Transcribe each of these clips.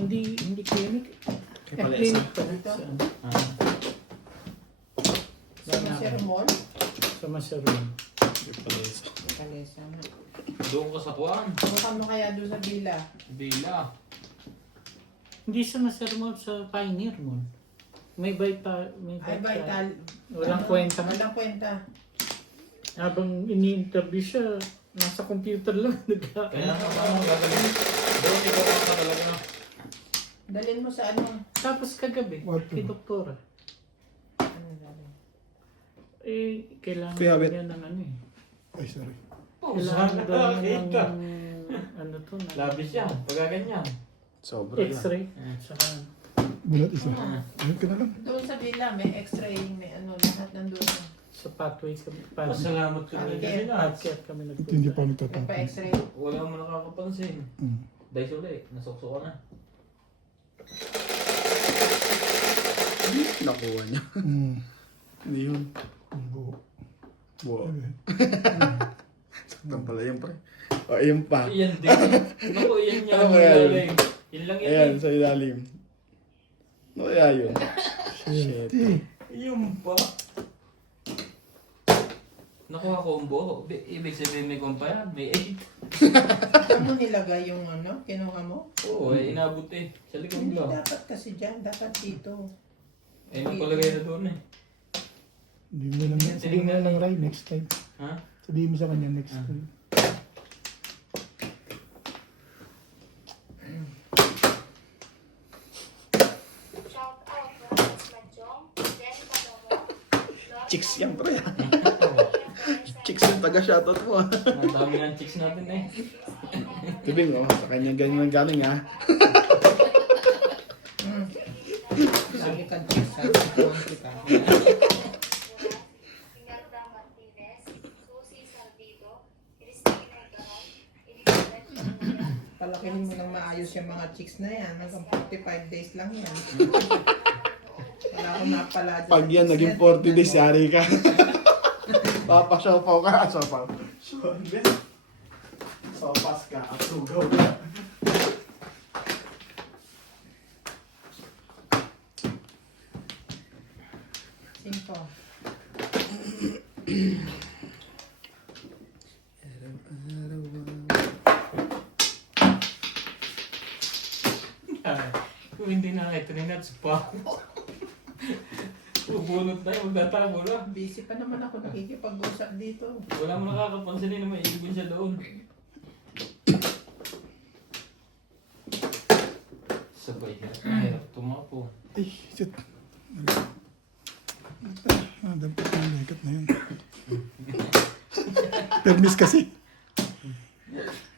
Hindi clinic. Kaya pala Clinic isa. pala. Ito. Sa Sa Sir Mall. Sa Masaron. Kaya pala isa. Kalesa na. Doon ka sa kuwan. Bukan mo kaya doon sa Villa. Bila. Hindi sa Masaron, sa Pioneer Mall. May vital. Ay, vital. Walang kwenta. Walang kwenta. Habang ini-interview siya, nasa computer lang. Kaya ano gagawin? Doon ikaw ka talaga. Dalhin mo sa ano. Tapos kagabi, What? kay doktora. Ano dalhin? Kailangan Kuya, wait. niya ng ano eh. Ay, sorry. Kailangan daw niya Kita. ng ano to, ng Labis yan. Pagka ganyan. Sobra yan. X-ray. Saka, Bulat isa. Ayun ka na lang. Doon sa Villa, may x-ray, may ano, lahat nandun. sa pathway kami. Pasalamat ka rin kasi na. Healthcare kami Hindi pa nagpunta. nagtatapon. Nagpa-x-ray. Wala mo nakakapansin. Mm. Dahil ulit, nasukso ka na. Nakuha niya. Mm. Hindi yun. Ang buo. Buo. Ano eh? Saktan pala yun, pre. O, ayun pa. Iyan din. Naku, iyan yan. Ano kaya yun? Yan lang yan. Ayan, sa ilalim. Ano kaya yun? Shit. Yung pa. Nakuha ko ang buho. Ibig sabihin may kumpa yan. May 8. Saan mo nilagay yung ano? Kinuha mo? Oo, inabot eh. Sa likod Hindi lang. dapat kasi dyan. Dapat dito. Eh, napalagay na doon eh. Sabihin mo na lang, Ray, next time. Ha? Sabihin mo sa kanya next Ah. time. Chicks yan, pre. Chicks yung taga-shoutout mo. Ang dami ng chicks natin eh. Tibing, oh. Sa kanya ganyan ang galing, ha? Lagi kang check sa tuwang kita. Palakihin mo ng maayos yung mga chicks na yan. Hanggang 45 days lang yan. Wala akong napala dyan. Pag yan, naging 40 days, yari ka. Papasaw-paw ka. Asapaw. Sopas ka. Asugaw ka. Cinco. Kung hindi na ito na nuts pa. Bubunot na yun, magtatabo na. Busy pa naman ako nakikipag-usap dito. Wala mo nakakapansin na may ibon siya doon. Sabay na. Mahirap tumapo. Ay, shit. Dapat na lekat na yun. Permis kasi.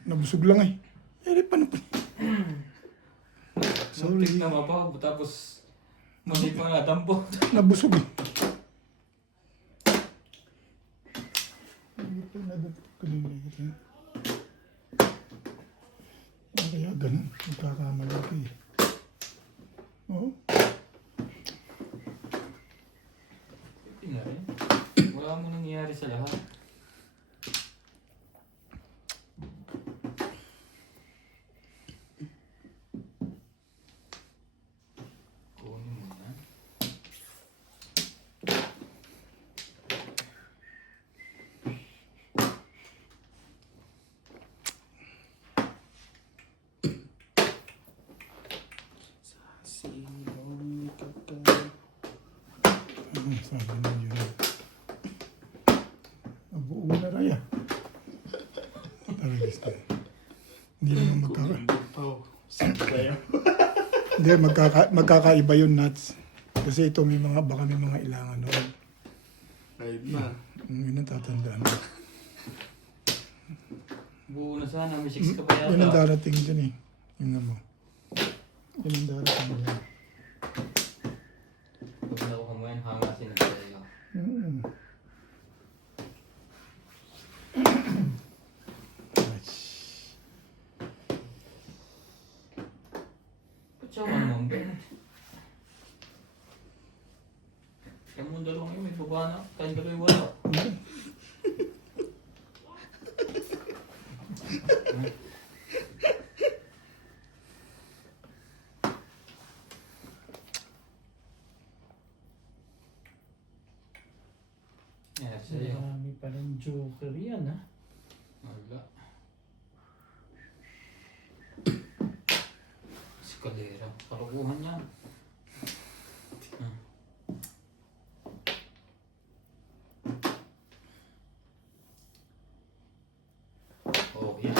Nabusog lang eh. Eh, paano pa? Sorry. Muntik na mapaw, tapos mali pa nga tampo. Nabusog eh. Hindi pa na dapat ko na lekat na. Kaya ganun. Magkakamali ka eh. Oo. Hindi na rin. Wala mo nangyayari sa lahat. Kunin mo na. Sinong kaka... Sabi na yun. Nabuo na Raya. Talagas na. Hindi naman Hindi, magkakaiba yun, Nats. Kasi ito may mga, baka may mga ilangan noon. Kahit na. Yun ang tatandaan. Buo na sana, may 6 ka pa yata. Yun ang darating dyan eh. Yun mo. Yun ang darating dyan. Huwag na ako kamuyan, hamasin na talaga. Mm. Ba't siya mamang ganun? Kaya mo dalawang yun, may baba na. Kaya daloy wala. Joker yan ha. Wala. Eskalera. Karukuhan yan. Oh, yan.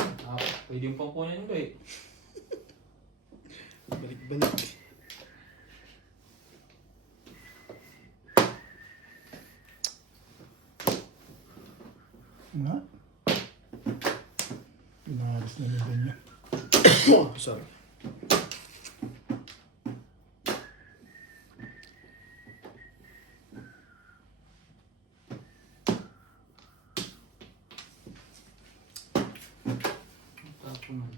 Pwede yung pangkunin ko eh. Balik-balik. Nga? Pinahalis na nila niya. Oh, sorry. Tapos na.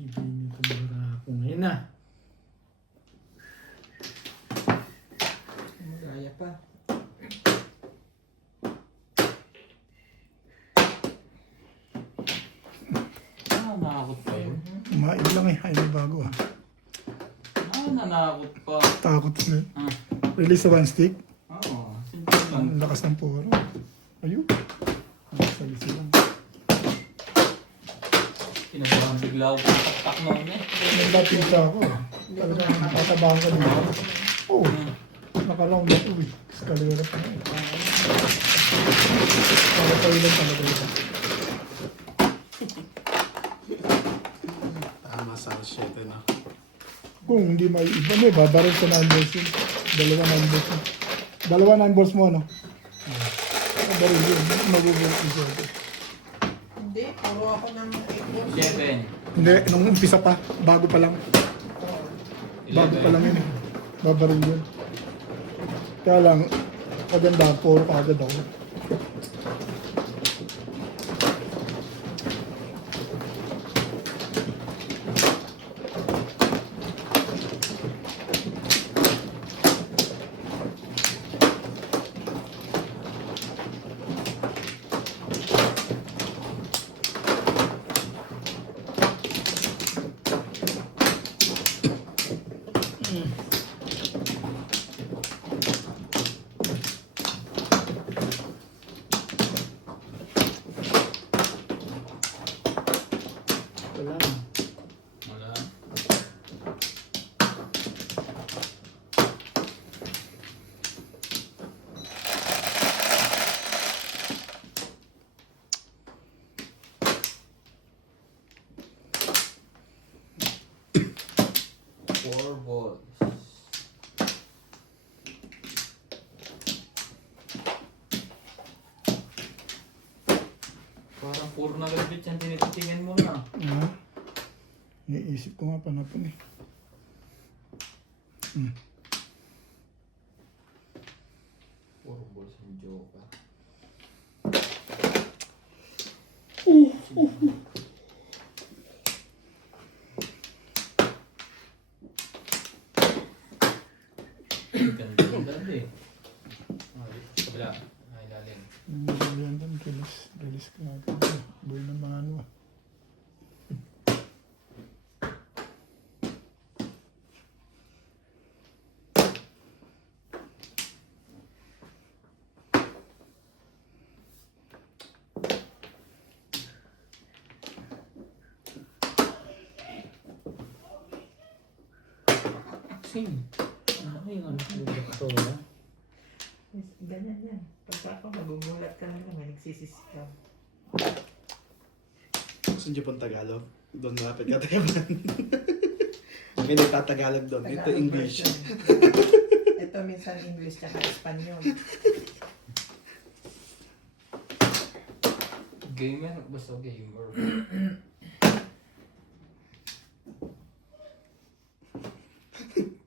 TV nito bara ako ngayon na. Magaya pa. Nanakot pa yun. Kumain lang eh. Ay, may bago ah. Nanakot pa. Takot na. Ah. Release sa one stick. Oo. Simple lang. Ang lakas ng puro. Ayun. Nakasalis lang. Pinabahan bigla ako patak noon eh. Nagdating sa ako. Talagang nakatabahan ka din. Oo. Nakalaw na ito eh. Escalera pa. Nakatailan talaga ito. Tama sa shit na. Kung hindi may iba mo, babaril sa 9 balls yun. Dalawa 9 balls mo. Dalawa 9 balls mo, ano? Babaril yun. Mag-balls yun. Hindi, puro ako ng 8 balls. 7. Hindi, nung umpisa pa. Bago pa lang. Bago pa lang yun eh. Babaril yun. Kaya lang, maganda, puro ka agad ako. Wala. Wala. Four balls. Parang puro na gabit yan, tinititingin mo na. Ah, iisip ko nga panapon eh. Puro balls ang joker. Ganda eh. Kabila. Ay, lalim. Yan doon, release ka natin. Bull ng mga ano ah. Sing. Ano yung anak ni Doktora? Ganyan yan. Pagka ako magugulat ka lang naman, nagsisisigaw. Gusto niyo pong Tagalog? Doon malapit ka tayo man. May nagtatagalog doon. Ito Tagalog English. version. Ito minsan English tsaka Espanyol. Gamer? Basta gamer.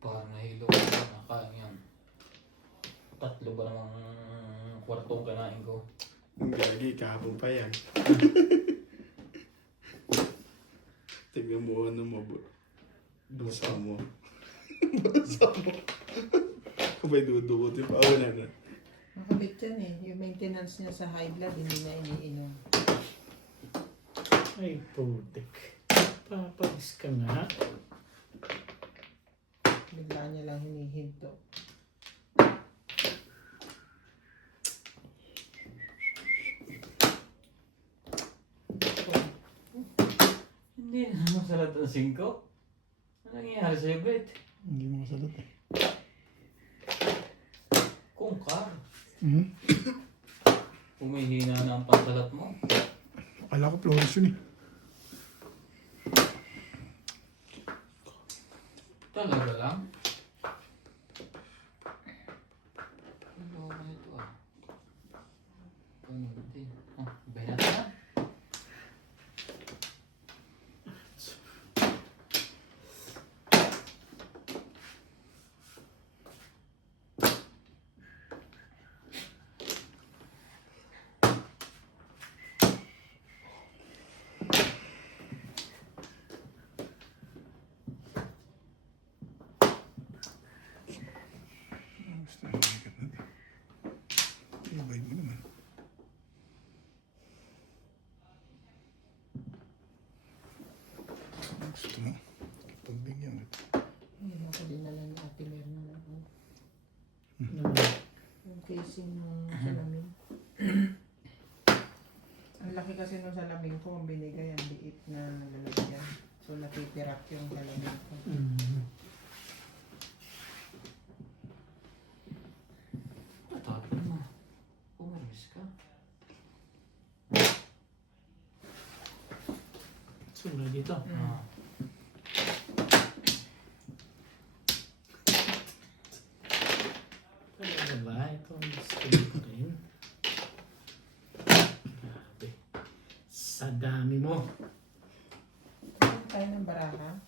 Parang nahilo ko na nakain yan. 3 ba namang kwartong kanain ko? Ang gagi, kahapon pa yan. Tingnan mo ano mo. Busa mo. Busa mo. Kung may dudukutin pa. Wala na. Makulit yan eh. Yung maintenance niya sa high blood, hindi na iniinom. Ay, putik. Papalis ka nga. Bigla niya lang hinihinto. Hindi na masalat ang 5. Ano nangyayari sa'yo, Bet? Hindi mo kasalat eh. Kung ka. Hmm? Humihina na ang pansalat mo. Akala ko flores yun eh. Talaga lang? Ano ba ito ah? Hindi. Oh, bayad na. Basta mabigat na din. Ibay mo naman. Gusto mo? Pagbigyan kita. Hindi mo ako dinala ni Ate Merna na ako. Ano? Yung casing ng salamin. Ang laki kasi nung salamin ko, ang binigay ang liit na lalagyan. So natitirak yung salamin ko. Patapon mo. Umalis ka. Sumula dito. Ah. Talaga ba? Ito ang skill ko rin. Grabe. Sa dami mo. Meron tayo ng baraka.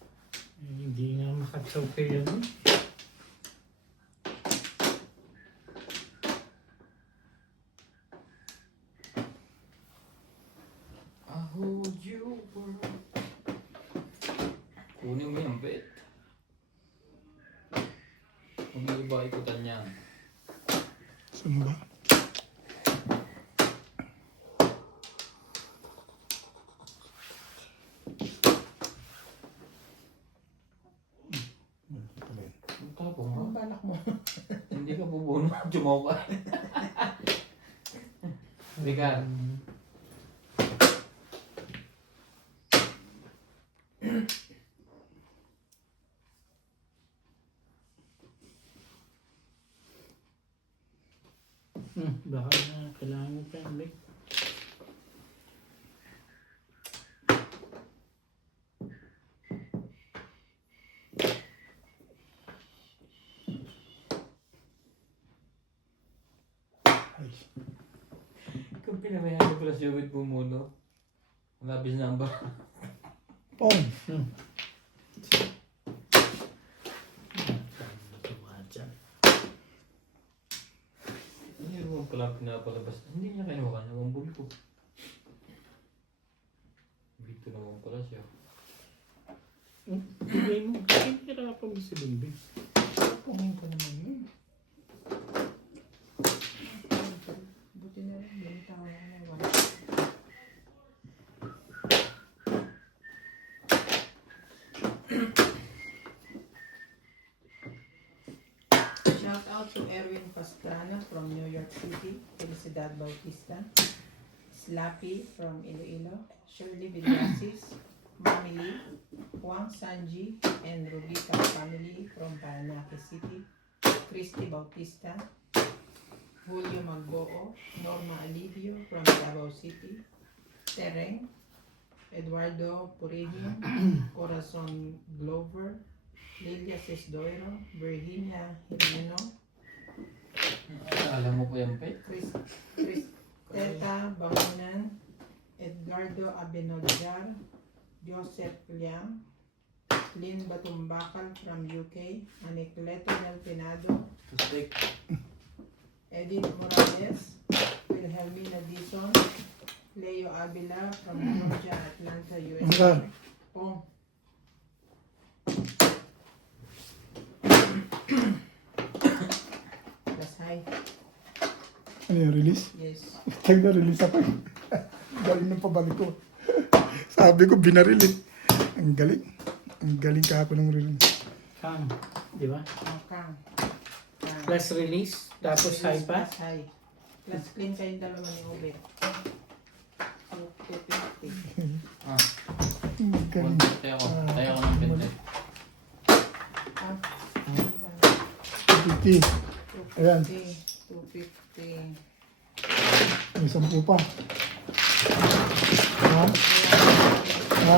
Hindi nga makatsoke yun. I hold you world. Kunin mo yung Bet. Kung may iba ikutan yan. Saan ba? Pala yun. Ang tapong mo. Ang balak mo. Hindi ka bubuno. Jumaw ka. Hindi ka. Baka na kailangan mo pa yung break. Ay. Kung pinamayahan ko pala siya with bumuno. Labis na ang ba? Pong! Natuwa dyan. Hindi mo pala pinapalabas. Hindi niya kinuha niya. Ang bulto. Dito naman pala siya. Bigay mo. Hirapan mo si Bimbing. Pungin ko naman yun. Buti na lang, binitaw na ako na wala. Shout out to Erwin Pastrana from New York City, Felicidad Bautista, Slappy from Iloilo, Shirley Villasis, Mami Lee, Juan Sanji, and Rubita family from Paranaque City, Christy Bautista, Julio Magboo, Norma Alivio from Davao City, Tereng, Eduardo Purillo, Corazon Glover, Lilia Sesdoiro, Virginia Hirino, Alam mo po yung pet? Teta Bangunan, Edgardo Abenodjar, Joseph Liang, Lynn Batumbakal from UK, Anicleto Del Pinado, Sustik. Edith Morales, Wilhelmina Dizon, Leo Avila from Georgia, Atlanta, USA. Hanggang. Pong. That's high. Ano yung release? Yes. Tag na release ako. Galing ng pabalik ko. Sabi ko, binaril eh. Ang galing. Ang galing kahapon ng release. Kang, di ba? Oh, Kang. Kang. Plus release, tapos high pa. Plus high. Plus clean kayong dalawa ni Uber. 250. Ah, Ang galing. tayo ako. Tayo ako ng pente. Ah, 50. Ayan. 250. May 10 pa. Ha? Ha?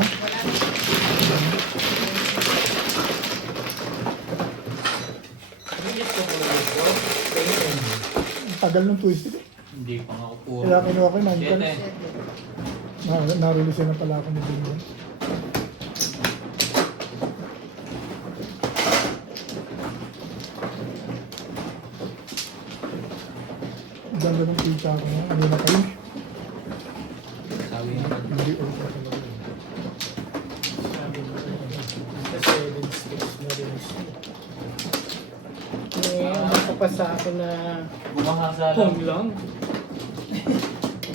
Release ko po release ko. Ang tagal ng twisted eh. Hindi pa nga ako puro. Kaya kinuha ko 9 Siyete. Na-release na pala ako ni Bingon. Ganda ng pizza ko na. Ano na kayo? Sabi nga. Hindi ko pa talaga. Sabi mo sa 7 sticks na release. May ano pa sa akin na Bumaha sa home lang.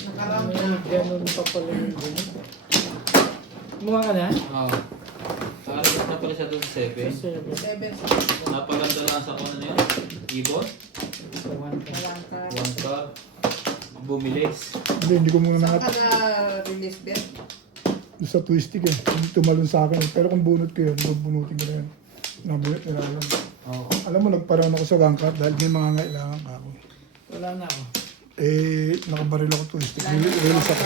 Nakaround May na ako. ganun pa pala yung ganun. Kumuha ka na? Oo. Nakaligtas na pala siya doon sa 7. 7. 7. Napaganda na sa kung ano yun. Ibon. Sa 1 ka. Walang ka. One car. Bumilis. Hindi ko muna Saan nangat ka na-release, Ben? sa twistic eh. Hindi tumalon sa akin eh. Pero kung bunot ko yun, bunutin ko na yun. Nabunot nila alam. Oo. Alam mo, nagparoon ako sa wangkat dahil may mga ngailangan ka ako. Wala na ako. Eh, nakabaril ako twistic. Release ako.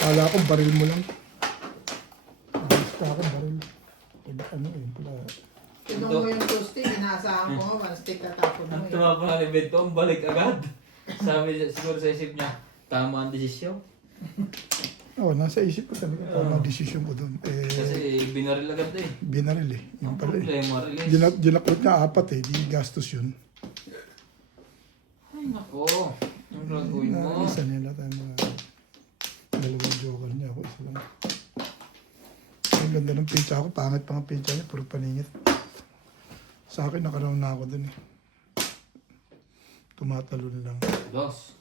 Kala ko, baril mo lang. Release ka ako, baril. Ano eh, pala. Tinong mo yung 2 stick, inaasahan ko nga 1 stick tatapon mo Ang eh. tuma pa ng event ko, ang balik agad. Sabi siguro sa isip niya, tama ang desisyon. Oo, nasa isip ko talaga. Tama desisyon ko doon. Kasi Eh, binaril agad eh. binaril eh. Yung Ang pala eh. problema, release. Ginakot nga 4 eh. Di gastos yun. Ay nako, ang gagawin mo. Isa nila tayo mga dalawang joker niya ako. Isa lang. Ang ganda ng pizza ako. Pangit pa ng pizza niya. Puro paningit. Sa akin, nakaroon na ako dun eh. Tumatalon lang. Dos.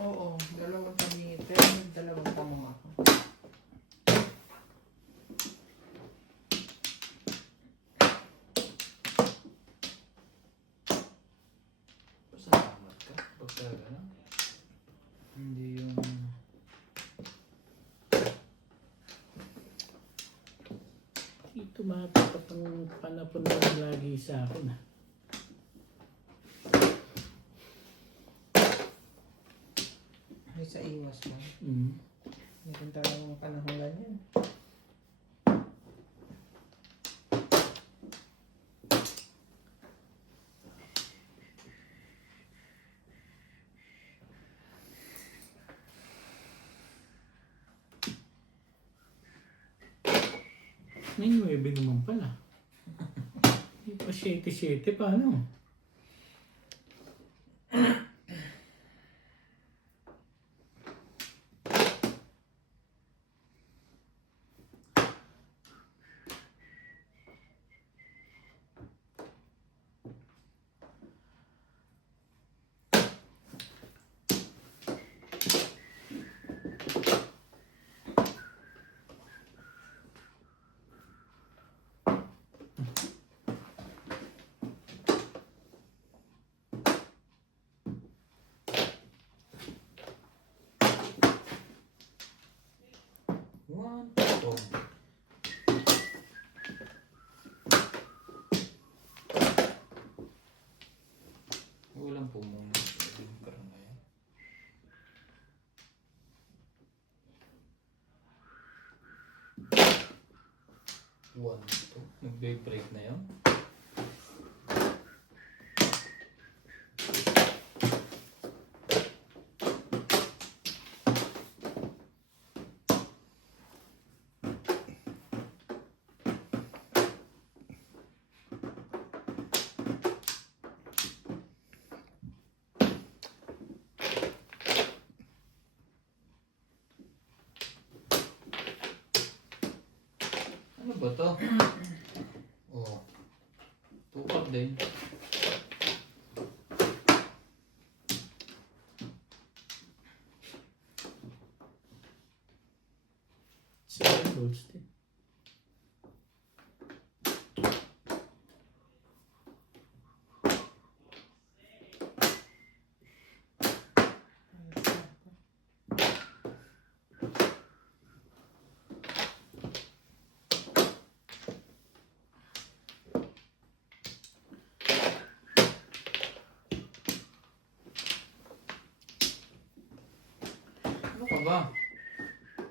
Oo, dalawang kami. Pero may dalawang tamong ako. Pasalamat ka. Pagka gano'n. Hindi yung... Tumatak ang panapon na lagi sa akin. May sa iwas lang. Mm. Meron tayong panahon ganyan. May 9 naman pala. Hindi pa 7-7 pa ano? One. Oh. Walang pumuna. Yung karang na yan. One, two. Nag-break na yun. Ano ba to? Oh. Tukad din. Gold stick. Ano ka ba?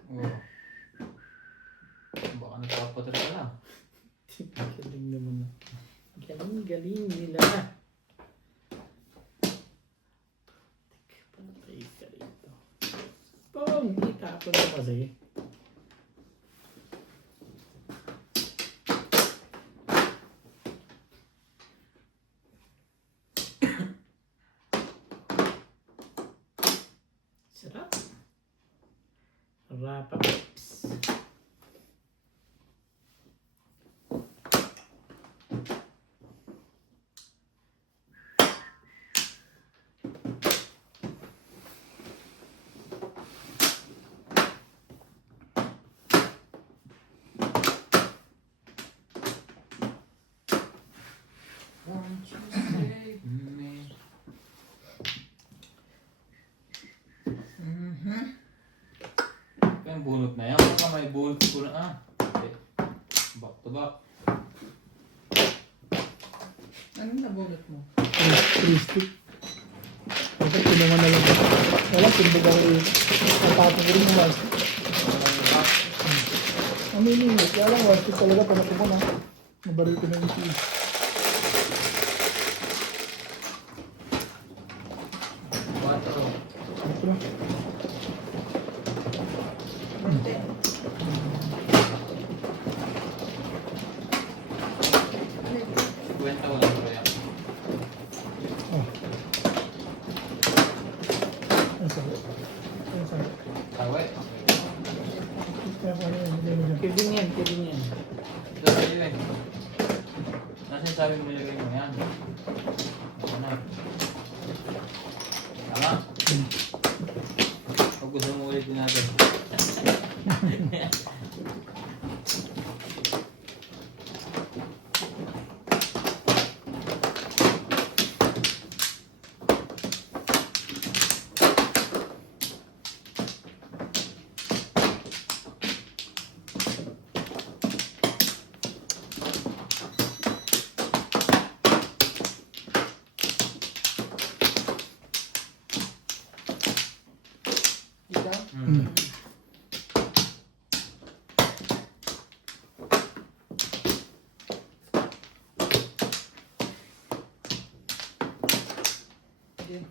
Oh. Baka nagpapatrip ka lang. Galing naman na. Galing nila. Patay ka rito. Pong! Itapon mo kasi. Sarap. Rapa chips. Won't you save me? Kaya yung bunot na yan. Baka may bunot ko na Okay. Back to back. Anong nabulot mo? 3 stick. Dapat tinungan na lang. Wala, timbag ako rin. Natapos ko rin yung 1 stick. Ang minimit. Kaya lang 1 stick talaga panapin ko na. Mabaril ko na yung cheese. Quattro. Ito na. Hindi. Kwenta wala ko yan. Oh. Ang sakit. Ang sakit. Tawe. Kaya ko ano yun. Hindi mo dyan. Kidding yan. Ito sa'yo eh. Nasaan sabi mo nilagay mo yan? Ako na. Tama. Pag gusto mo ulit din natin. Ikaw? Sige.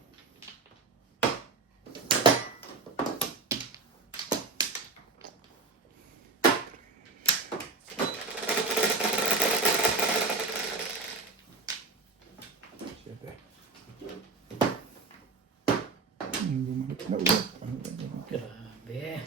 Siyempre. Bumalik na ulit. Ano ba yun? Grabe.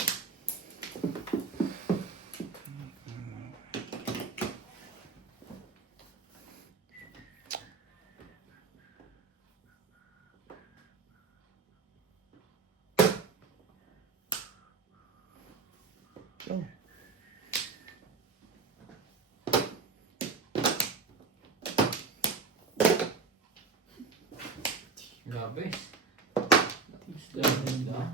Oh. Grabe. Grabe.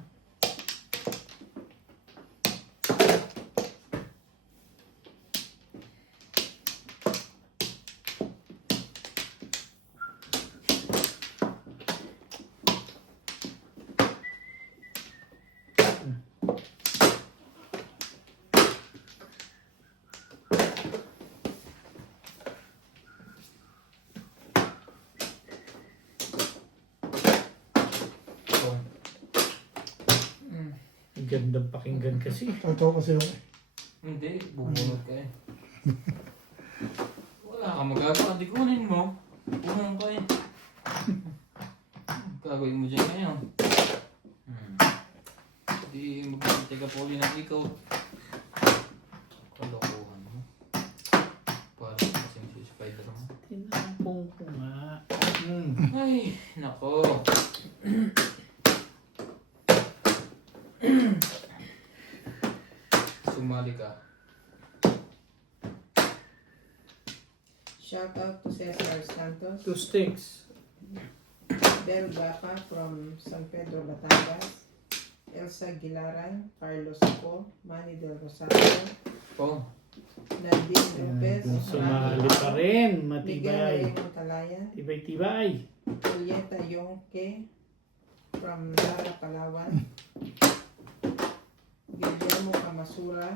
So, Gandang pakinggan kasi. Totoo kasi ako. hindi, bubunot ka eh. Wala kang magagawa, di kunin mo. Bunong ka eh. Gagawin mo dyan ngayon. Di magkakita ka po ulit ng ikaw. Kalokohan mo. Parang kasing si Spider-Man. Tinampong ko nga. Ay, nako. sumali ka. Shout out to Cesar Santos. 2 sticks. Del Gapa from San Pedro, Batangas. Elsa Gilaran, Carlos Po, Manny Del Rosario, Oh, Nadine Lopez, Sumali pa rin. Miguel Matibay. Raymond Talaya, Tibay-tibay. Julieta Yongke from Lara, Palawan, Guillermo Camasura,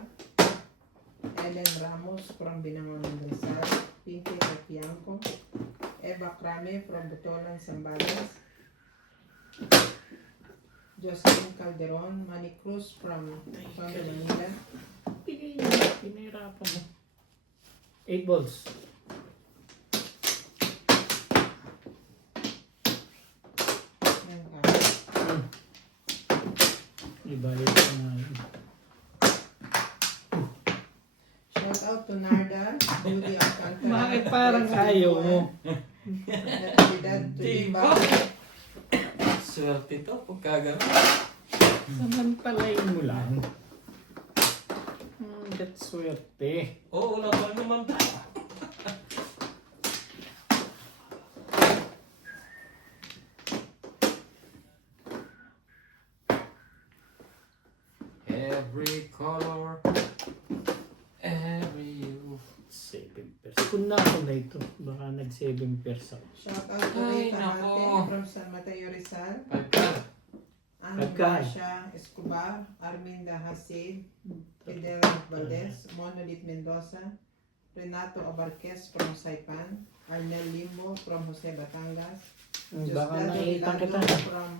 Ellen Ramos from Binangon, Rizal, Pinky Rapianco, Eva Crame from Butolan, Zambales, Jocelyn Calderon, Manny Cruz from Tondo, Manila, Bigay mo. Pinahirapan mo. 8 balls. yan ka. Ibalik ko na yun. Shout out to Narda, Judy Alcantara. Bakit parang ayaw mo? Natividad to Iba. swerte to pagka gano'n. Samantalayin mo lang. That's swerte. Oo, wala pa naman tayo. Every color, every hue. 7%. Kung na ako na ito, baka nag-7% ako. Shout out to Ay, Rita nako. Martin from San Mateo Rizal. Pagka, Ana Pagkay. Basha Escobar, Arminda Hasid, Fidel Valdez, Monolith Mendoza, Renato Abarquez from Saipan, Arnel Limbo from Jose Batangas, Baka Josdado nahihitan kita. Hilado from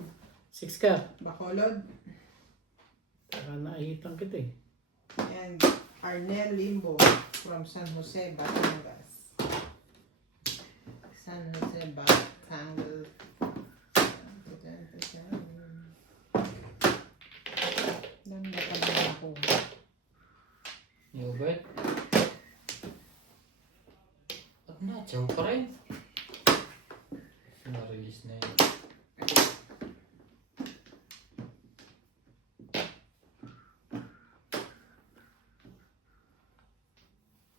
6 ka. Bacolod, Baka nahihitan kita eh. and Arnel Limbo from San Jose Batangas. San Jose Batangas. Dami na pa naman ako. Yogurt. At na-chow pa rin. Na-release na yun.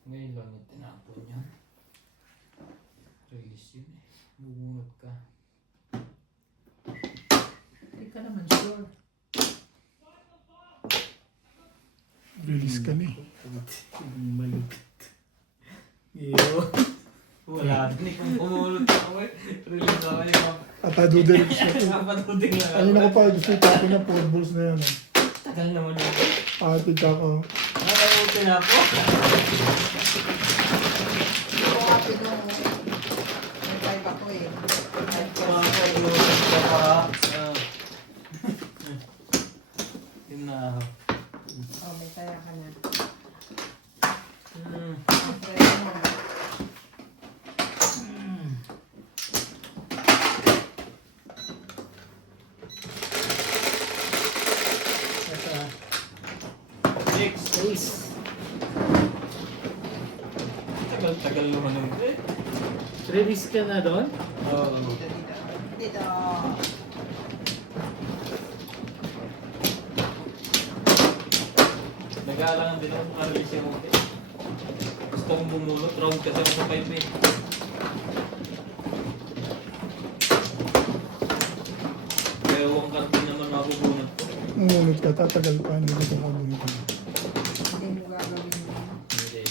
Ngayon lang yung tinapon yan. Release yun eh. Bumunot ka. Hindi ka naman sure. Release ka na eh. Malupit. Iyo. Wala din eh. Kung pumulot ako eh. Release ako yung Atadudel siya ito. kapatuding lang Kanina ko pa gusto itapin na 4 balls na yan. Eh. Tagal naman yun. Atid ako. Nakalimutin ako. Oo, kasi nung may type ako eh. Type ko. Nakalimutin ka pa. Yun na ako. Oh, may taya ka na. Hmm. Try mo. Saka, Six. 6. Tagal-tagal naman nun eh. Release ka na doon? Oo. Dito, dito. Dito. Nag-aalangan din ako makarelease yung okay. Gusto kong bumulot. Round kasi ako sa pipe eh. Kaya huwag ka din naman mabubunot ko. Ngunit ka, tatagal pa. Hindi ko ito mabunod. Hindi mo gagawin mo. Hindi.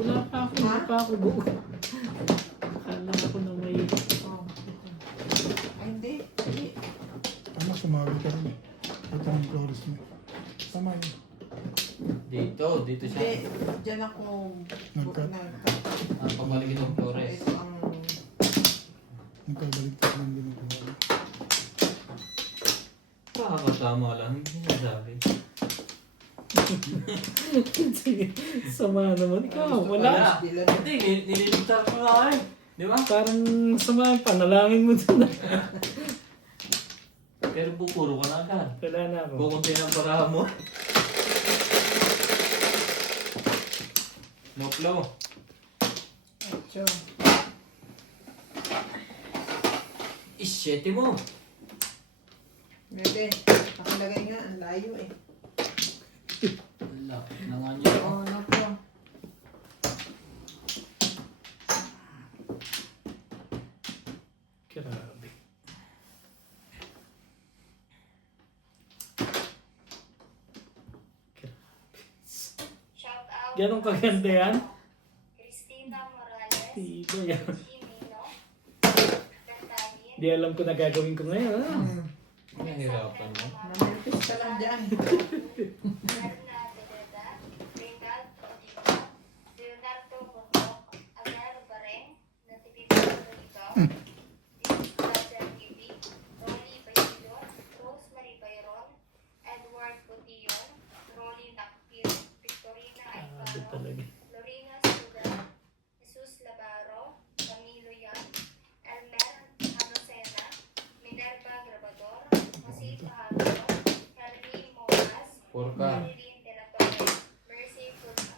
Wala pa ako. Ha? Wala pa ako buo. Akala ko na may... Oh. Ay, hindi. Hindi. Tama, sumabi ka rin eh. Ito ang flores niya. Tama yun. Dito siya. Hindi. Diyan ako. Nagkat. Pabalik itong Flores. Ito ang... Nagkabaliktad lang din ako. Kakatama lang. Hindi nasabi. Sama naman. Ikaw, wala. Hindi, nililigtas ko nga eh. Di ba? Parang sama yung panalangin mo doon. Pero pupuro ka na agad. Wala na ako. Kukunti ng parahan mo. No flow. Ocho. Isyete mo. Bebe, nakalagay nga, ang layo eh. Wala. Nanganyo. Oo, naku. Grabe. Shout out. Ganun kaganda yan? Cristina Morales. Tito yan. Jimino. Bertanin. Di alam ko na gagawin ko ngayon. Ah. Nahirapan mo. Namerpis ka lang dyan. Merna Bededa. Reynald Odiva. Leonardo Bondok. Agar Bareng. Natividad Rodrigo. Roger Gibi. Rolly Bayon. Rosemary Bayron. Edward Cotillon. Rolly Nakpil. Victorina Grabe Aiparo. talaga. Lorena Sudan, Jesus Labaro, Camilo Yan, Elmer Anucena, Minerva Grabador, Jose Fajardo, Henry Moras, Porka. Marilyn De La Torre, Mercy Fulma.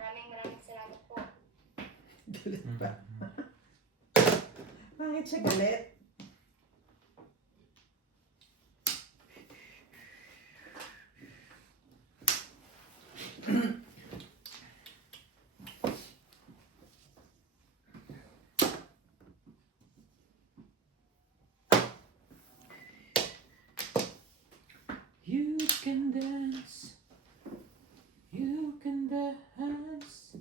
Maraming salamat po. Galit pa. Bakit siya galit? You can dance. You can dance.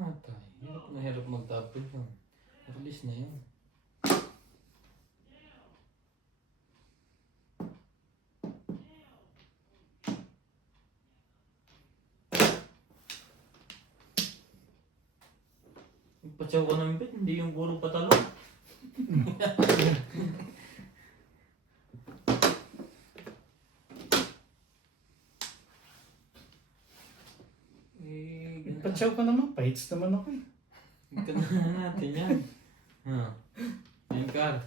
Atay. Hirap na hirap mag-tapon yun. Release na yun. Patsaw ko ng bit, hindi yung puro patalon. ganun. Patsaw ko naman. Pahits naman ako eh. Ganun na natin yan. Ha. Yan, Carl.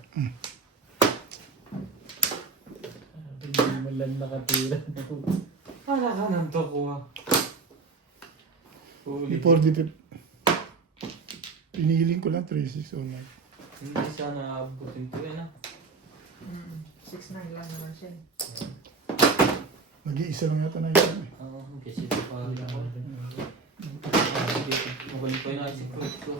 Hindi mo lang nakatira. Wala ka ng toko ha. Huli. Before the piniling ko lang 3609. Hindi sana abutin ko yan ha. 6'9" lang naman siya. Nag-iisa lang yata na yun eh. Oo, kasi ito pa rin ako. Magaling pa yun si Kurt ko.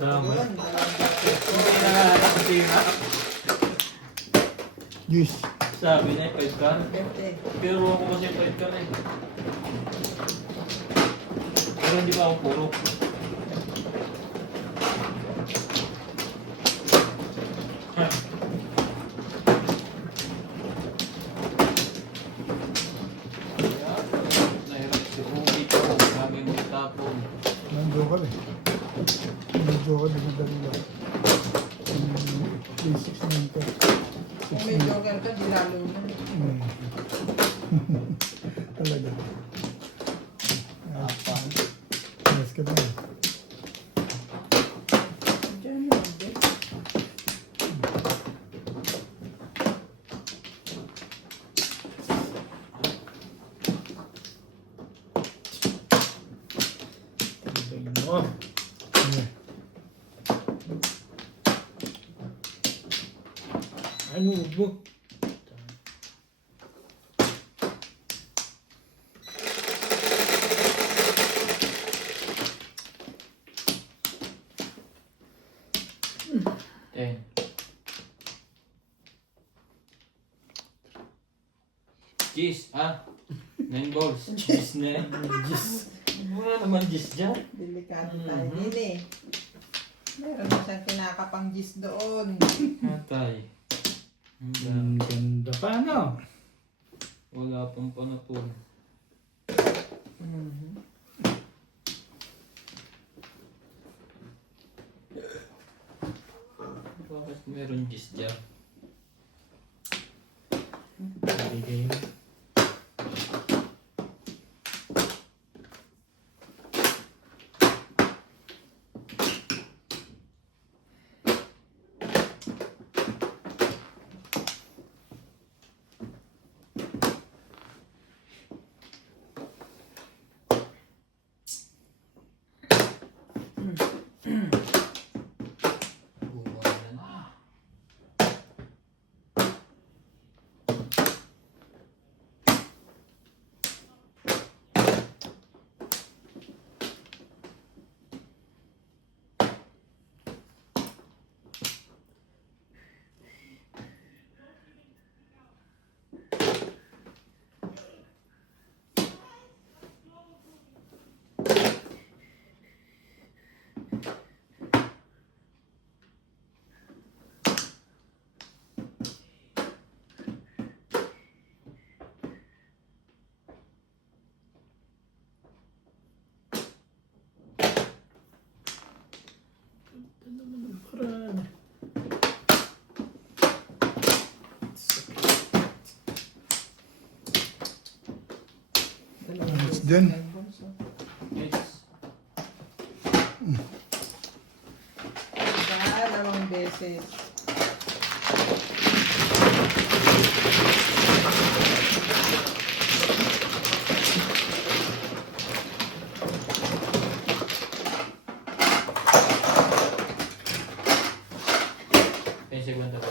Dama. Yun, Juice. Sabi niya, 5 ka. Bebe. Pero ako kasi 5 ka na eh. Pero hindi pa ako puro. Nahirap si Umi ko. Sabi mo tapon. Nandiyo ka eh. Nandiyo ka, nagdadali lang. 3609 ka. Kung may joker ka, di lalo na. Talaga. Tapang. Yes ka na eh. Diyan naman, Bebe. Tingnan mo. Yeah. Ano mo? Ten. Cheese, ah. 9 balls. Cheese na yan. Cheese. Wala naman cheese dyan. Delikado tayo din eh. Meron na siyang kinakapang gis doon. Hatay. Ang ganda pa, no? Wala pang panapon. Mhm. Bakit meron cheese dyan? Bigay mo. naman ang paraan. Ayos din. It's Dalawang beses. yung segunda ko.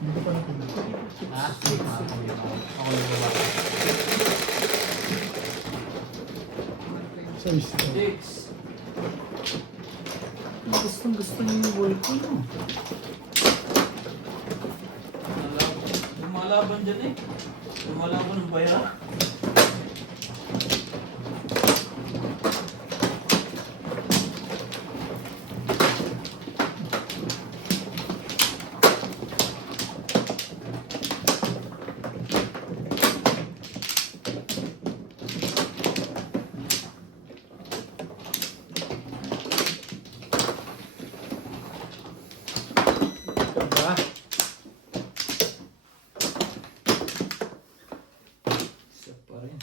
Hindi ko pa napindot. Ha? Ako yung bumaba. 6. 6. Gustong gusto niyo yung wall ko, no? Lumalaban dyan eh. Lumalaban ng bayra. Diba? Isa pa rin.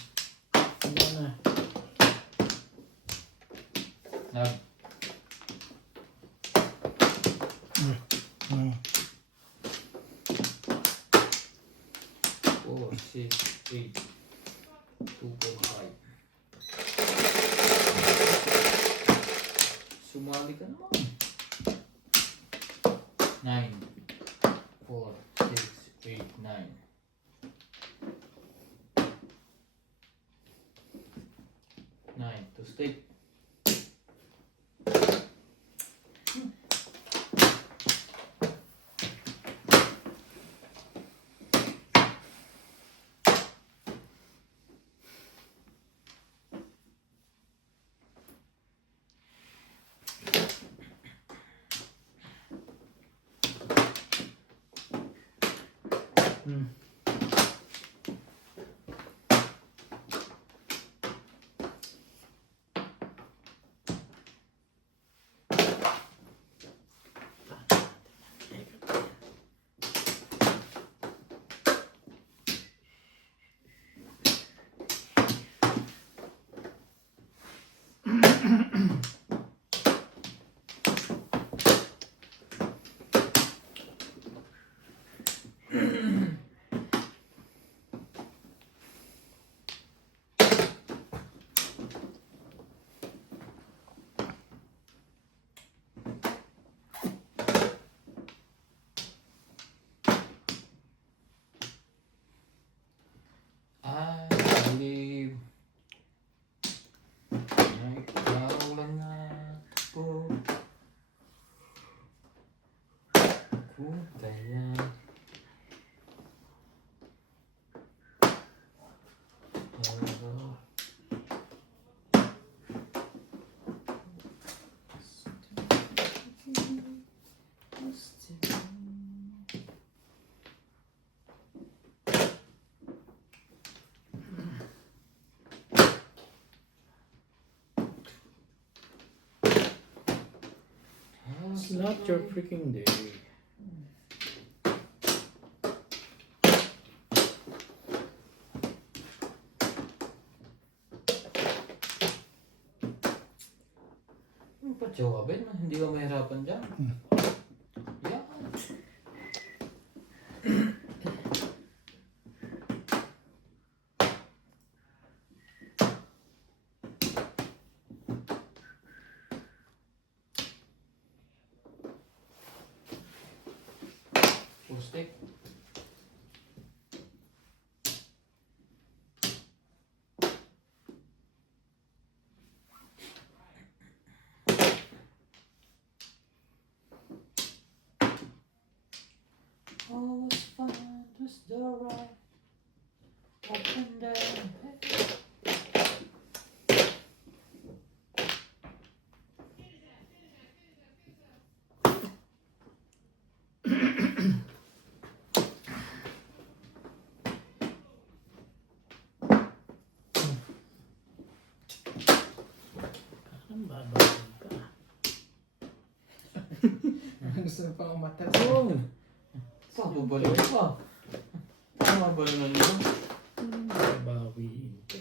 Ano na? Nag. Ah, 4, 6, 8, 2, 4, 5. Sumali ka naman. 9, 4, 6, 8, 9. 9 to stick. Hmm. I believe na ikaw lang ako. Kung kaya It's not your freaking day. Ano pa jawabin? Hindi ka mahirapan dyan. Yeah. Full stick. All was fine, just the right up and down. Babawin ka. Gusto na pang umatas. Oo. Saan babalik pa? Ano mabalingan mo? Babawiin ka.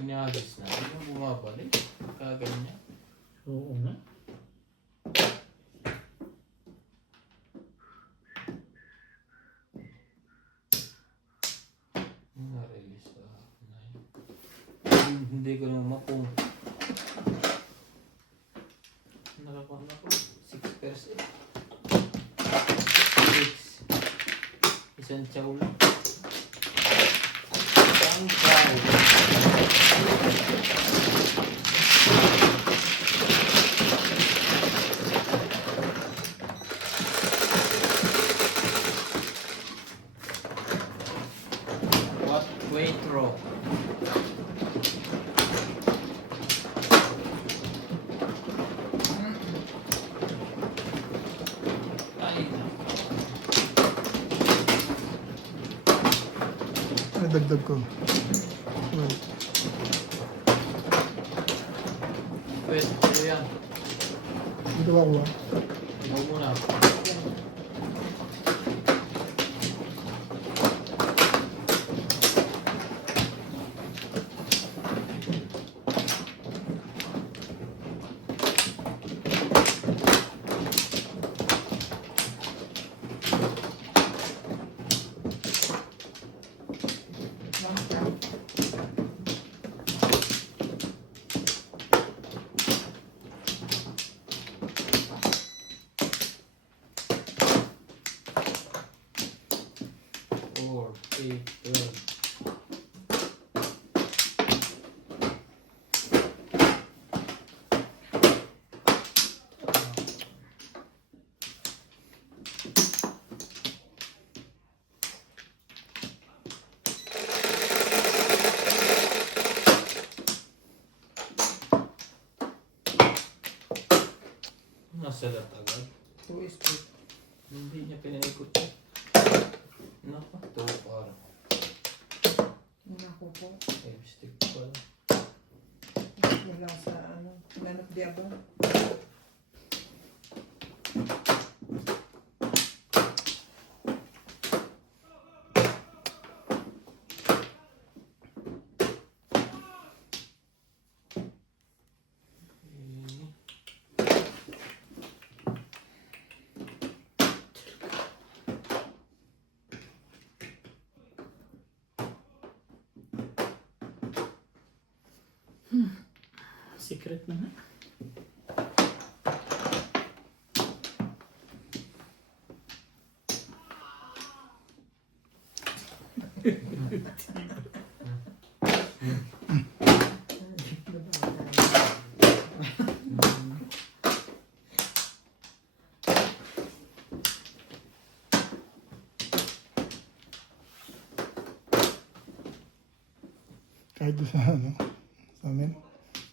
Inagis na. Hindi mo bumabalik. Kaganyan. Oo nga. Na-release pa. Hindi ko naman mapung. Nakakuha ko. 6%. 6. Isang chow lang. Isang chow. What Quattro? Ay, Ay, dagdag ko. Well, pwede yan. dito ako ah. Ikaw muna. Four, eight, 12. Nasalat agad. 2 is 2. Hindi niya pinaikot. Naku, ito parang Naku po. lipstick pala. Wala sa ano. Ganap di ba? Secret na nga. Kahit doon sa ano, sa amin.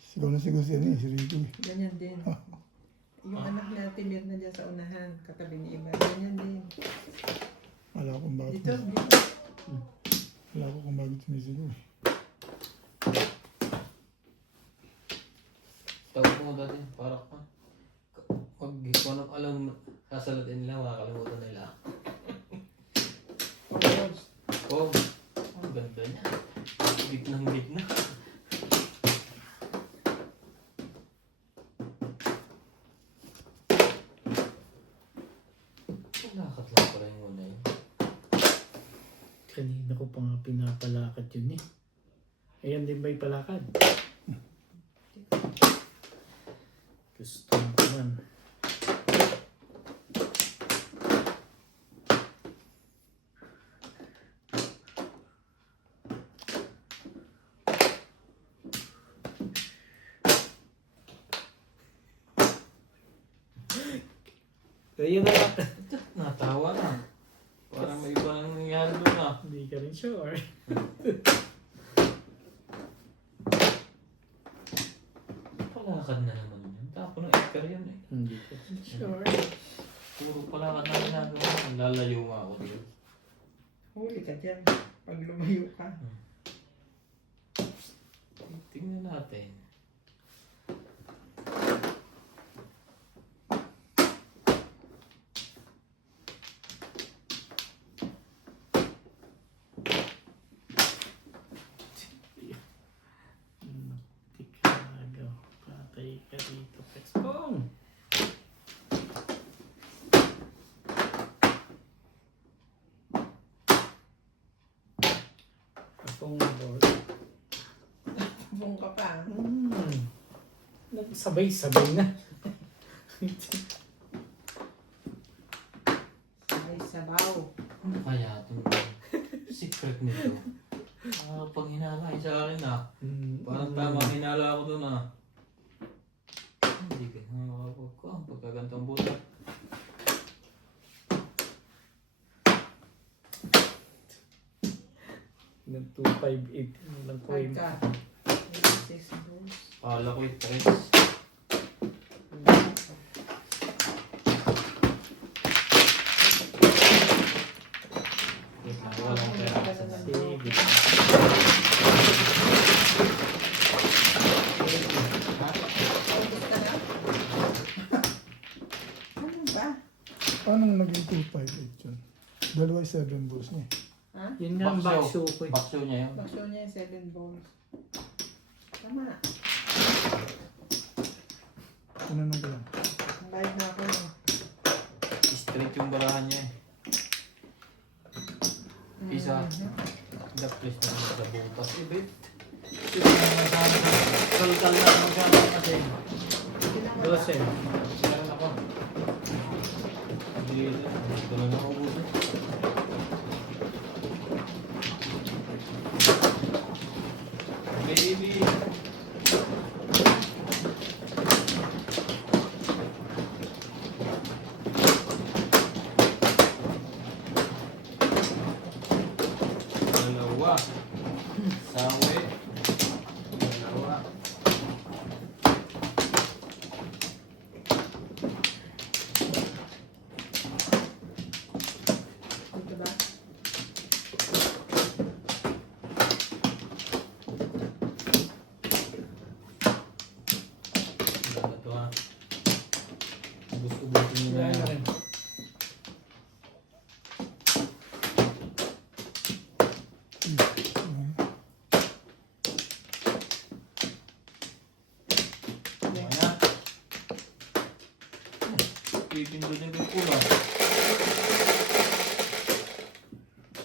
Sigaw na sigaw siya niya, si Rico eh. Ganyan din. Yung anak natin meron na dyan sa unahan, katabi ni Iba. Ganyan din. Wala ko kung bakit. Dito, dito. Wala ko kung bakit sumisigaw eh. Tawag mo dati, para ka. Pag kung anong alam, sasalatin nila, makakalimutan nila. For words. Oh, ang ganda niya. Gitnang gitna. Lakad lang pala yung una yun. Kanina ko pa nga pinapalakad yun eh. Ayan din ba'y palakad? Gusto mo naman. Kaya na lang. Natawa na. Parang may iba nang nangyari doon ah. Hindi ka rin sure. Palakad na naman yun. Tapo ng ekar yun eh. Hindi ka rin sure. Puro palakad na ginagawa. Lalayo nga ako dito. Huli ka dyan. Pag lumayo ka. Tingnan natin. Tikagaw. Patay ka dito, Pexpong. Akong board. Bung ka pa. Nagsabay-sabay na. Ay, sabaw. Ano kaya itong secret nito? Pag hinala sa akin ah. Parang tama hinala ako doon ah. Hindi ka nakakapag ko ang pagkagantong buta. Nag 258 lang ko yun. Pagka. 86 bulls. Pala ko yung tres. Wait lang, walang pera sa Sige. Paubos ka na? Ano ba? Paano naging 258 yun? Dalawa yung 7 balls niya. Ha? Yun nga ang bakso ko eh. Bakso niya yun. Bakso niya yung 7 balls. Tama. Tinanong ko lang. Ang bayad na ako yun. Straight yung barahan niya eh. Isa. The place na naman sa butas. Eh, babe. Ito na naman sa akin. Kalkal na naman sa akin kasi. Dose. Meron ako. Hindi ito na nakaubusin. Baby! Dalawa. Sawi. Dalawa. Dito ba? Ganda to ha. Ubus-ubusin nyo na yan. Mamaya. Pipindutin ko yung ulo.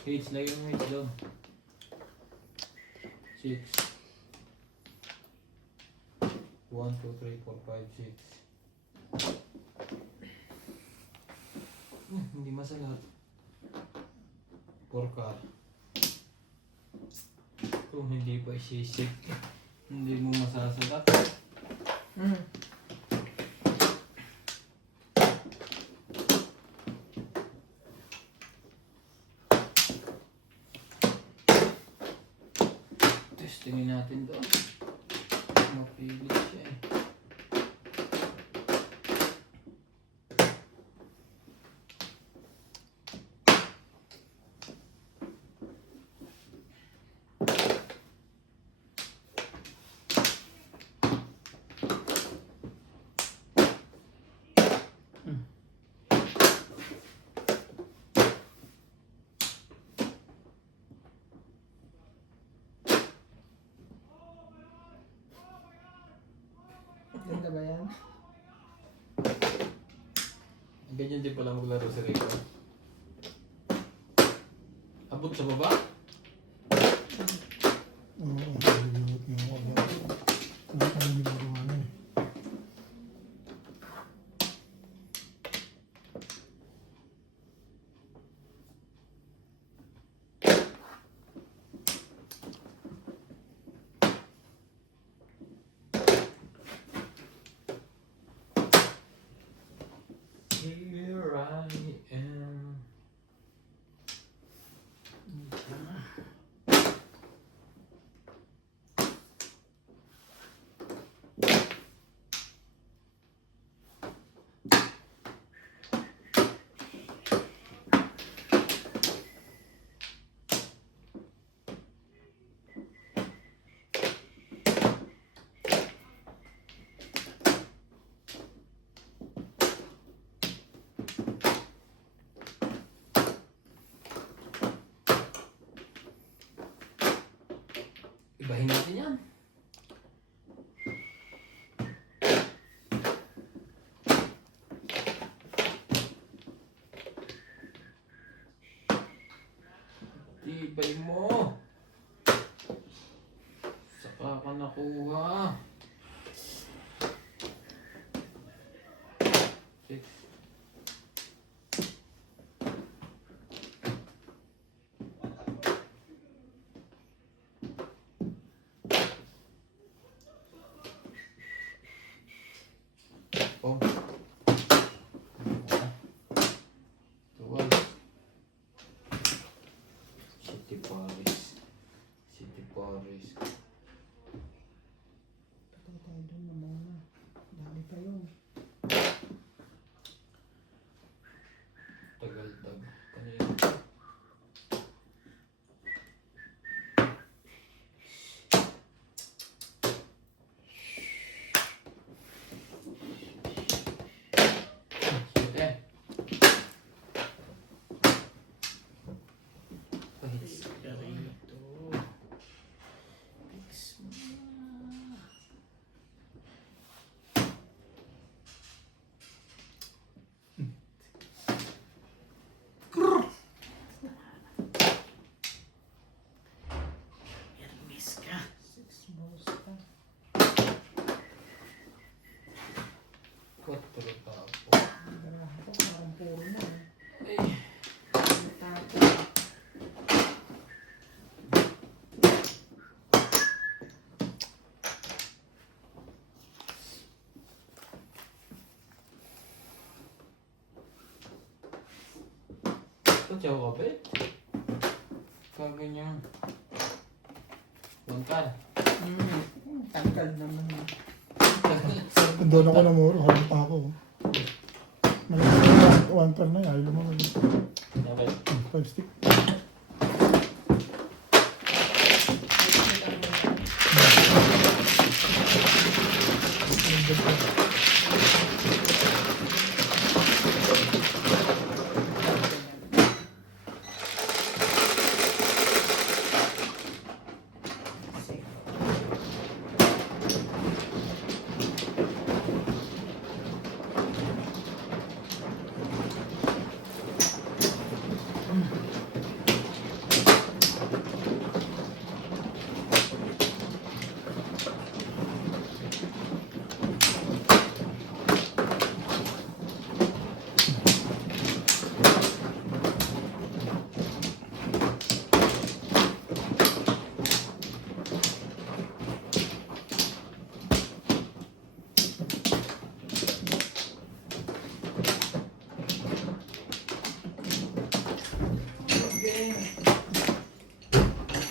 H, lagyan mo H doon. 6. 1, 2, 3, 4, 5, 6. Hindi masalat. 4 car. Kung hindi pa isisik, hindi mo masasalat. Hmm. Testingin natin to. Mapilit siya eh. Ganda ba yan? Ganyan din pala maglaro si Rico. Abot sa baba? Oo, nalilunod nga ako. Ano ka nang ginagawa niya eh. Here Ibahin natin yan. Tibay mo. Saka ka nakuha. 6. Oh. 12. City Paris. City Paris. Patay tayo doon na muna. Dami pa yun. Tagal-tag. Kanina. Sute. Pahits. Karito. Fix mo na. Hermes ka. 6 balls pa. 4 tapo. Baraha ko parang puro na. Eh. Tapo. Kacau ka ba? Kaganyan. Buntal. Tagal naman. Doon ako namuro, harap pa ako. May 1 turn na yan, ayaw lumaman. Dapat. 5 stick.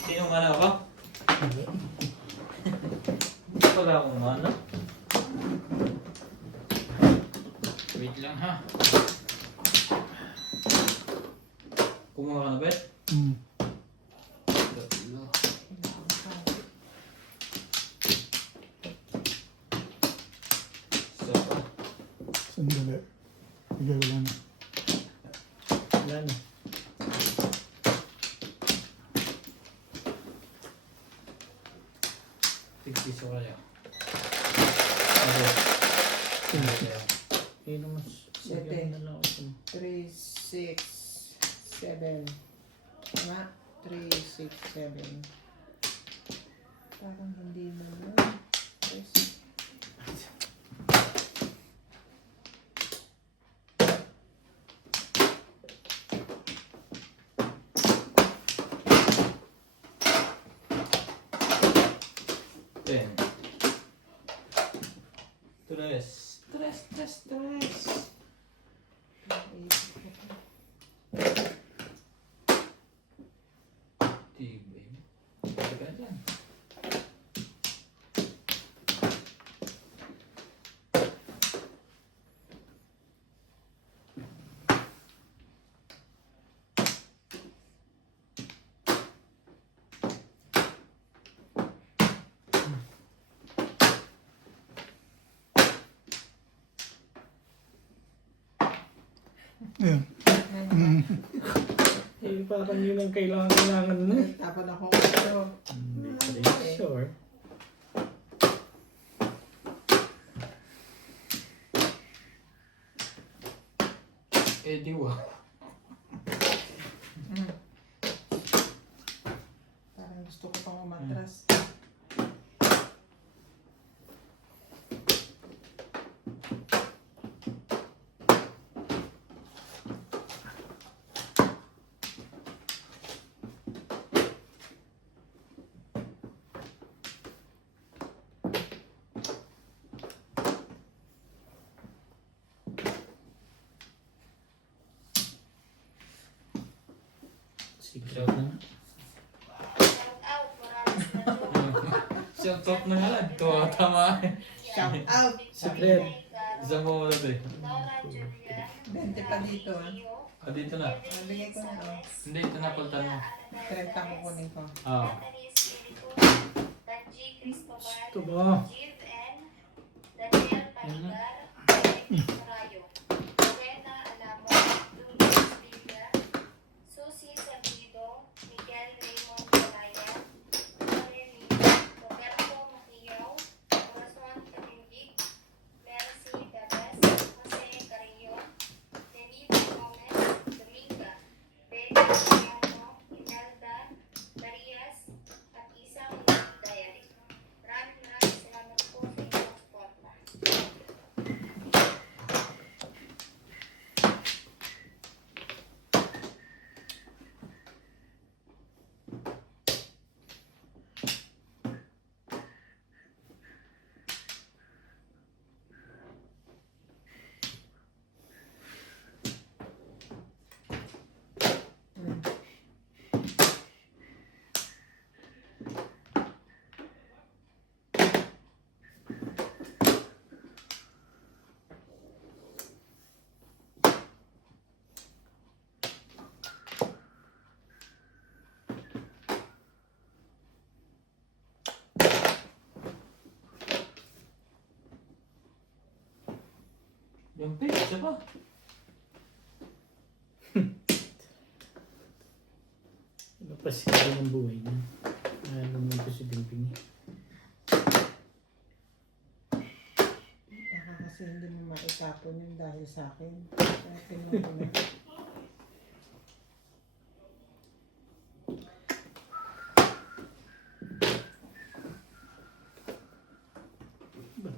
Sino mana ako? Wala akong mana. Wait lang ha. Kumuha ka na ba? Tatlo. Isa pa. Sandali. Bigay ko lang. Wala na. Tigpiso kaya. Pero mas... Sete. na lang ako. 3, 6, 7. Tama? 3, 6, 7. Parang hindi naman. 3, Ten. Tres. Tibay. Tagal yan. Ayan. Eh, parang yun ang kailangan na. Tapon ako ito. Sure. Eh, diwa. Parang gusto ko pang umatras. Secret na. Shout out, maraming salamat. Shout out na nga lang. Tama. Shout out! Secret. Isang mo muna ba eh. Nora Julia. 20 pa dito ah. Ah, dito na. Nabigay ko na oh. Hindi, ito na pultan mo. 30 ko kunin ko. Ah. Tanji Cristobal. Ito ba? Jiv N. Daniel Panigar. Eric Rayo. Rowena Alamo. Luis Villa. Susie Sabido. Miguel Raymond Galaya. Lorely. Roberto Maciao. Corazon Katindig. Mercy Gabes. Jose Carrillo. Denise Gomez. Dominga. Betty Mariano. Imelda. Darias. At isang diary. Maraming salamat po sa inyong suporta. Yung pizza pa. Ano pa siguro ng buhay niya? Alam mo ko si Bimping. Baka kasi hindi mo maitapon yun dahil sa akin. Kaya pinuha ko na. Ba't?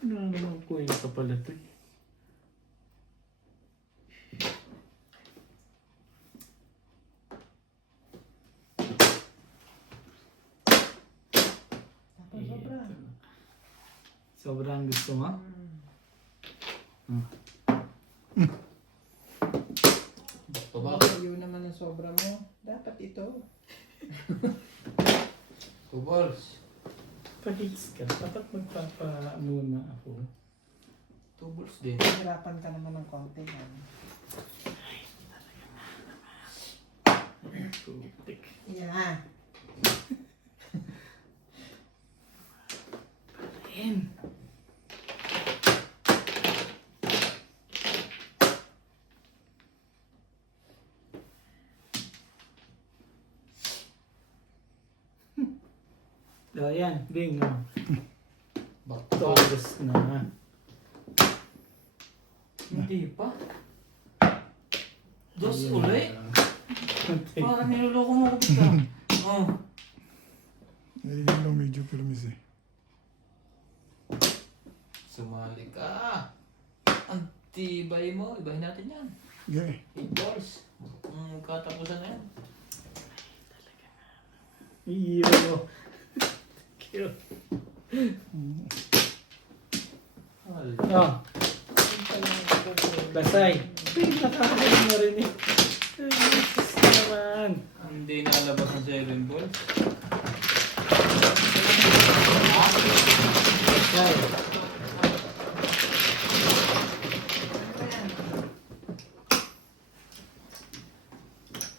Ano naman kwento pala ito eh. Tapos sobra. Sobrang gusto mo? Baba. Yun naman ang sobra mo. Dapat ito. Two balls. Pag-hits ka, dapat magpapa-muna ako. Two balls din. Hirapan ka naman ng konti. Putik. Yeah. Ayan. So, ayan. Bing, oh. Bakto. Todos na. Hindi pa. Dos ulit. Parang niloloko mo ako dito. Oh. Eh, yun lang medyo permis eh. Sumali ka. Ang tibay mo. Ibahin natin yan. Okay. 8 balls. Katapusan na yan. Iyo. Cute. Oh, basay. Nakakaroon mo rin eh. Ay, Jesus naman. Hindi nalabas ang 7 balls. Basay.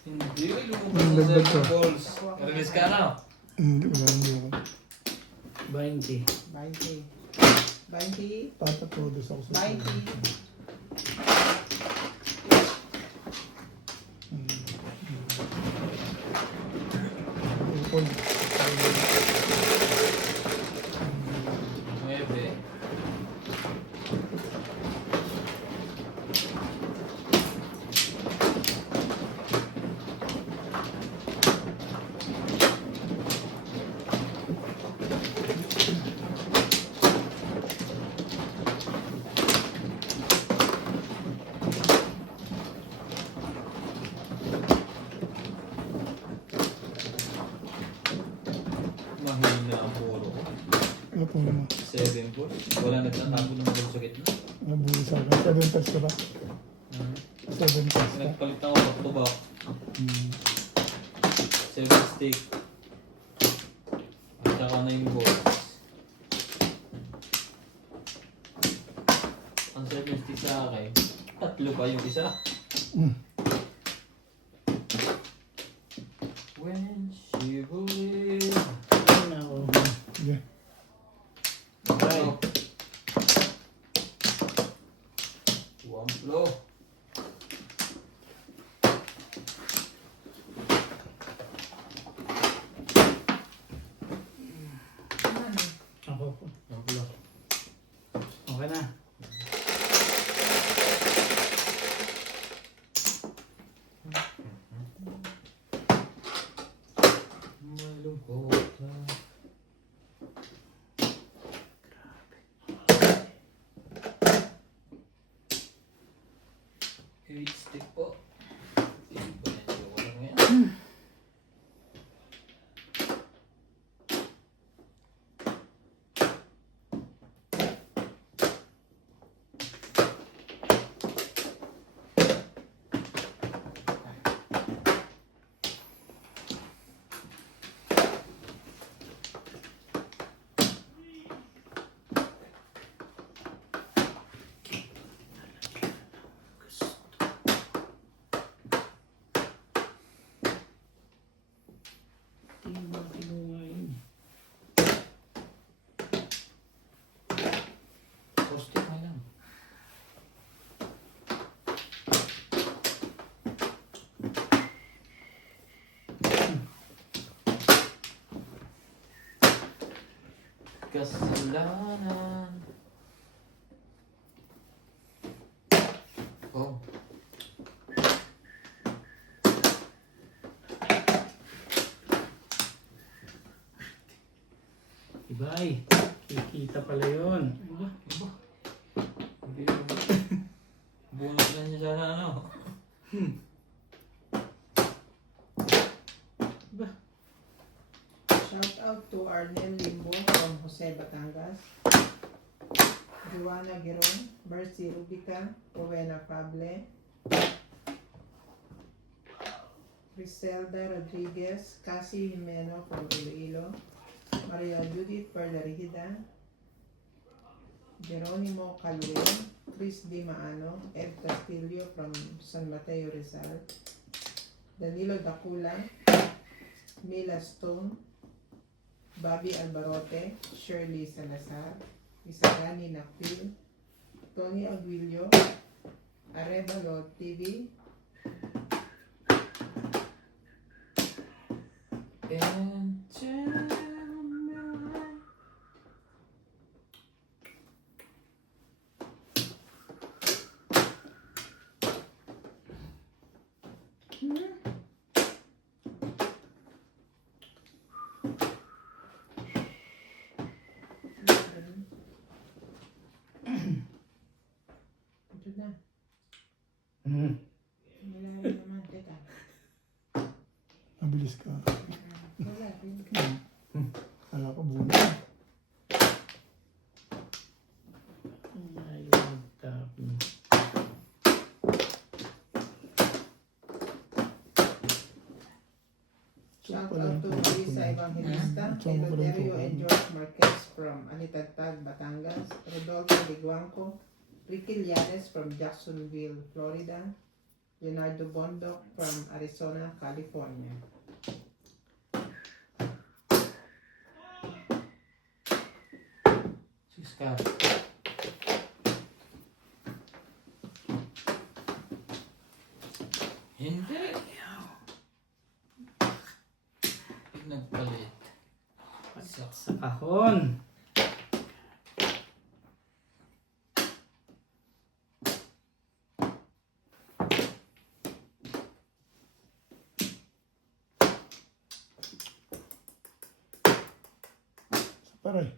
Hindi. Lumabas ang Lagdag 7 ka. balls. Release ka na. Hindi, wala hindi ako. 20. 20. 20. Tatatodos ako sa 20. Ukol. 9. Puro 7 balls. Wala nagtatapo ng ball sa gitna. nabuli sa akin. 7 pesos ka ba? 7 pesos ka. Nagpalit ako back to back. 7 stick. At saka 9 balls. Ang 7 stick sa akin, 3 pa yung isa. Mm. When she believed. Ayun ako. Sige. Bye. One flow. Ako po. One flow. Okay na. Malungkot na. Eight stick po. Medyo walang yan. Hindi mo kinuha yun. Poste ka lang. Kasalanan. Oh. Ibay. Kikita pala yun. Aba, Aba. Hindi mo. Bunot lang niya sana ano. aba. Shout out to Arnel Limbo from Jose, Batangas. Joanna Giron, Mercy Rubica, Rowena Pable, Griselda Rodriguez, Cassie Jimeno from Iloilo, Maria Judith Perlarihida, Jeronimo Caluen, Chris Di Maano, Ed Castillo from San Mateo Rizal, Danilo Dacula, Mila Stone, Bobby Albarote, Shirley Salazar, Isagani Nakpil, Tony Aguilio, Arevalo TV, And tell me why. ito na. Hmm. Nilalim naman, teka. Mabilis ka. Wala, rin. Kala ko buno. Ayun, tapi. Shout out to Luisa Evangelista, Eloterio and George Marquez from Anitatag, Batangas, Rodolfo Liguanco, Ricky Llanes from Jacksonville, Florida, Leonardo Bondoc from Arizona, California. Siskar. Hindi. Nagpalit. Sa kahon. Paray.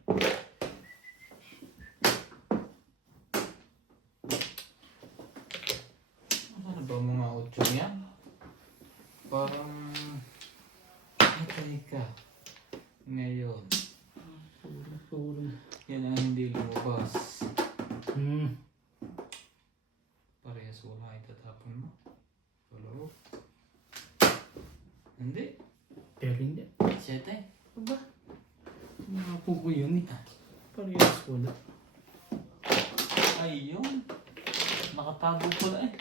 Ano ba mga 8 yan? Parang... Ay, teka. Ngayon. Puro Tulong. Yan ang hindi lumabas. Hmm. Parehas wala itatapon mo. Hello? Hindi. Pero hindi. 7. Aba? Mga ko yun eh. Parehas wala. Ayun. Nakatago pala eh.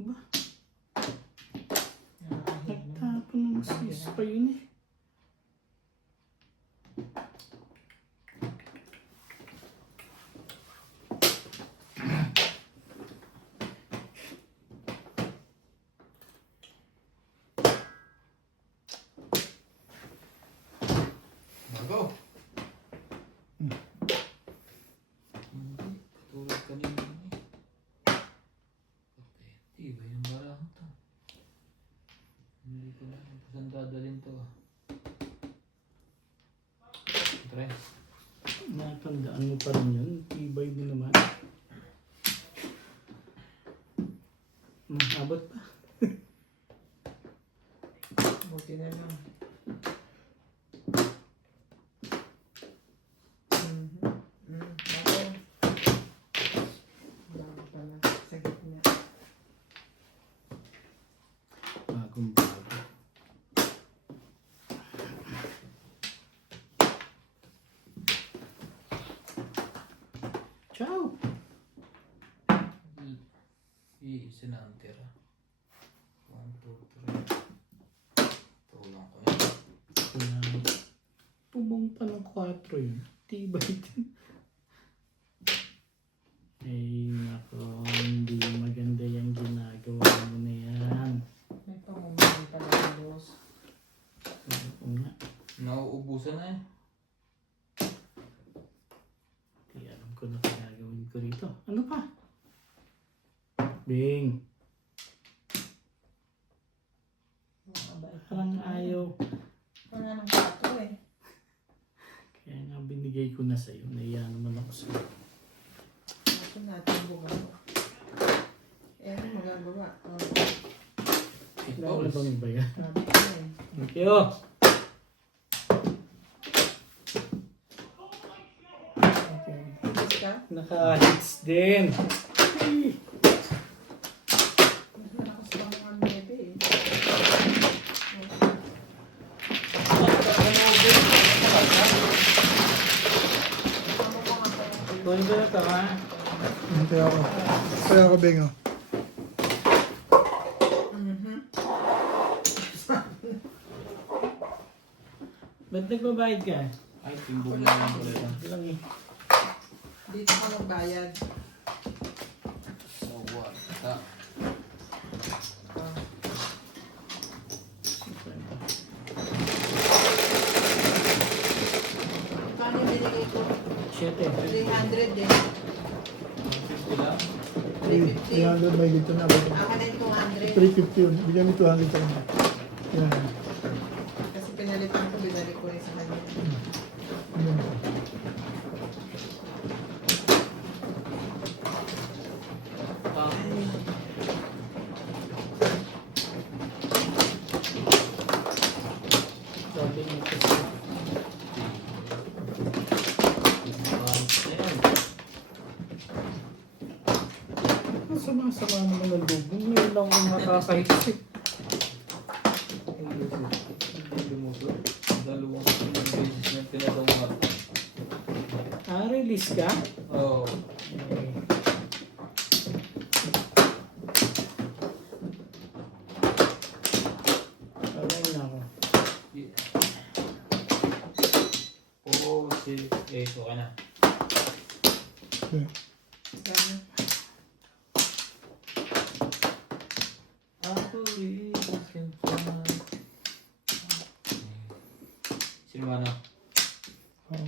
Aba? Nagtapon ng sis pa yun eh. Bago. Hindi. Tulad kanina eh. Kapeti ba yung barang to? Hindi ko na. Saan dadalhin to ah? Tres. Natandaan mo pa rin yun. Tibay mo naman. Abot pa. Buti na lang. Ako. Bago pala. Sa gitna. Bagong bago. Ciao! Iisa na ang tira. 1, 2, 3. Tulang ko yan. Pumong pa ng 4 yun. Tibay din. Ay, nako. Hindi maganda yung ginagawa mo na yan. May pamumuli pala ng boss. Oo nga. Nauubusan na eh. Di alam ko na gagawin ko rito. Ano pa? Bing! Parang ayaw. Wala nang pato eh. Kaya nga binigay ko na sa'yo. Naiya naman ako sa'yo. Ito natin bumalo. Eh, ano magagawa? Wala na bang iba yan? Grabe ka eh. Thank you! Tigas ka? Naka-hits din. Malakas pa ang mga bebe eh. Ano ko nga pa yung Tuloy ba ito ha? Kaya ako. Kaya ako, Beng, oh. Ba't nagbabayad ka? Ay, timbog na lang ulit ah. Lang eh. Dito ka magbayad. So what? Ah. Paano yung binigay ko? 7. 300 din. 50 lang. 350. 300 may dito na. Ako na yung 200. 350 yun. Bigyan mo 200 sa kanya. Yan. Kasi pinalitan ko, binalik ko rin sa kanya. Yan. Ah. Sabi niya kasi. Ang sama-sama naman ng loob mo. Ngayon lang ako nakakahiksik. Hindi lumusot. Dalawang beses na pinatawa. Release ka? Oo. Alam na ako. Oo, si... Eh, so ka na. Okay. Sana. Actually, I can fly. Sino ba na? Oh.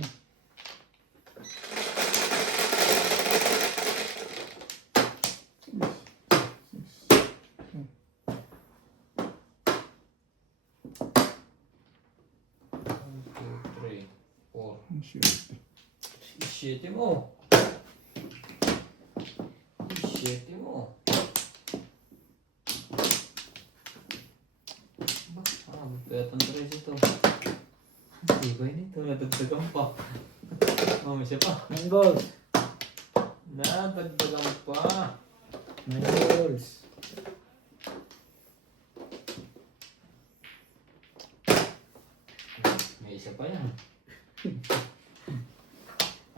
One, two, three, four. Shit. Ishete mo. Ishete mo. Nadagdagan pa. May isa pa. 9 balls. Nadagdagan pa. 9 balls. May isa pa yan.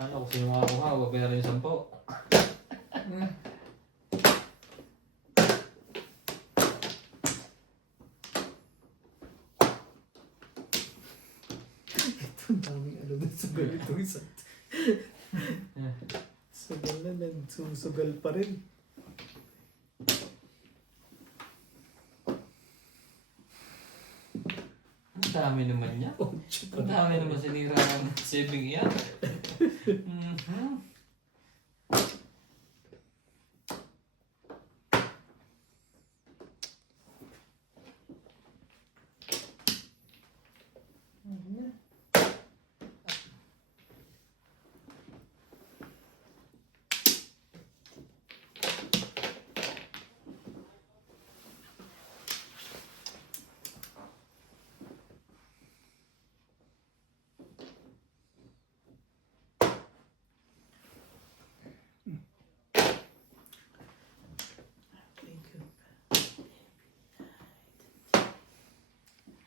Ano kung sino makakuha, babayaran yung 10. Ang daming ano na sugal itong isa. Sugal na, nagsusugal pa rin. Ang dami naman yan. Ang dami naman sinira ng saving yan. Mhm.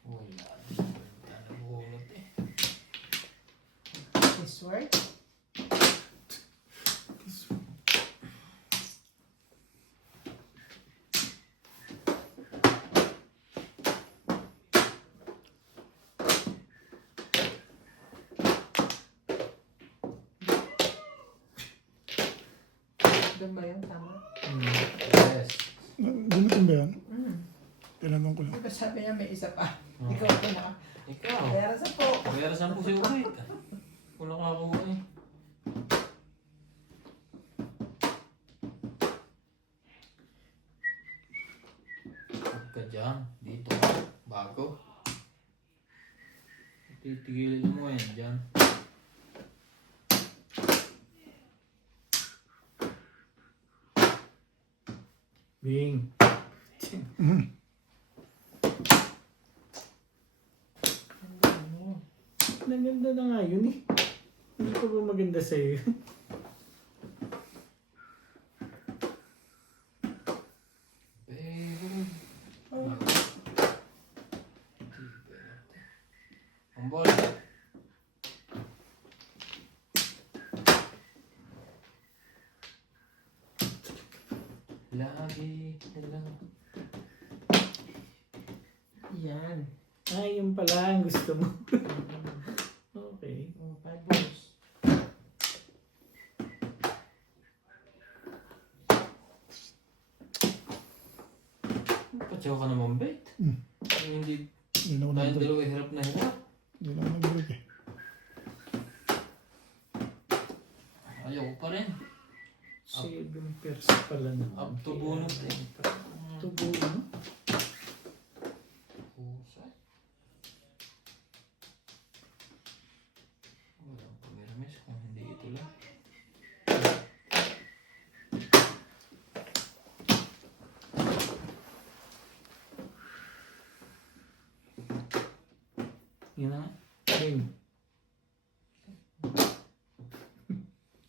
Wala. Nabunot eh. This work? Doon ba yun? Tama? Yes. Ginutin ba yan? Mm. Tinanong ko lang. Diba sabi niya may isa pa? Oh. Ikaw pa na. Ikaw. Kaya sa po. Bayaran 10 si Uwait. Wala ka ako eh. Huwag ka dyan. Dito. Bago. Titigilin mo yan dyan. Bing. Mhm. Naganda na nga yun eh. Hindi ko ba maganda sa'yo? Pero... Ang bola. Lagi lang. Yan. Ay, yun pala ang gusto mo. Okay. Oh, 5 balls. Patsaw ka naman, Bet. Hmm. Hindi Hindi na ako tayong nag-break. dalawa hirap na hirap. Hindi na ako nag-break eh. Ayaw ko pa rin. 7 perso pala na. Up to bunot eh. Up to bunot? Pusay. Walang pamiramis kung hindi ito lang. Yun na nga. Bing.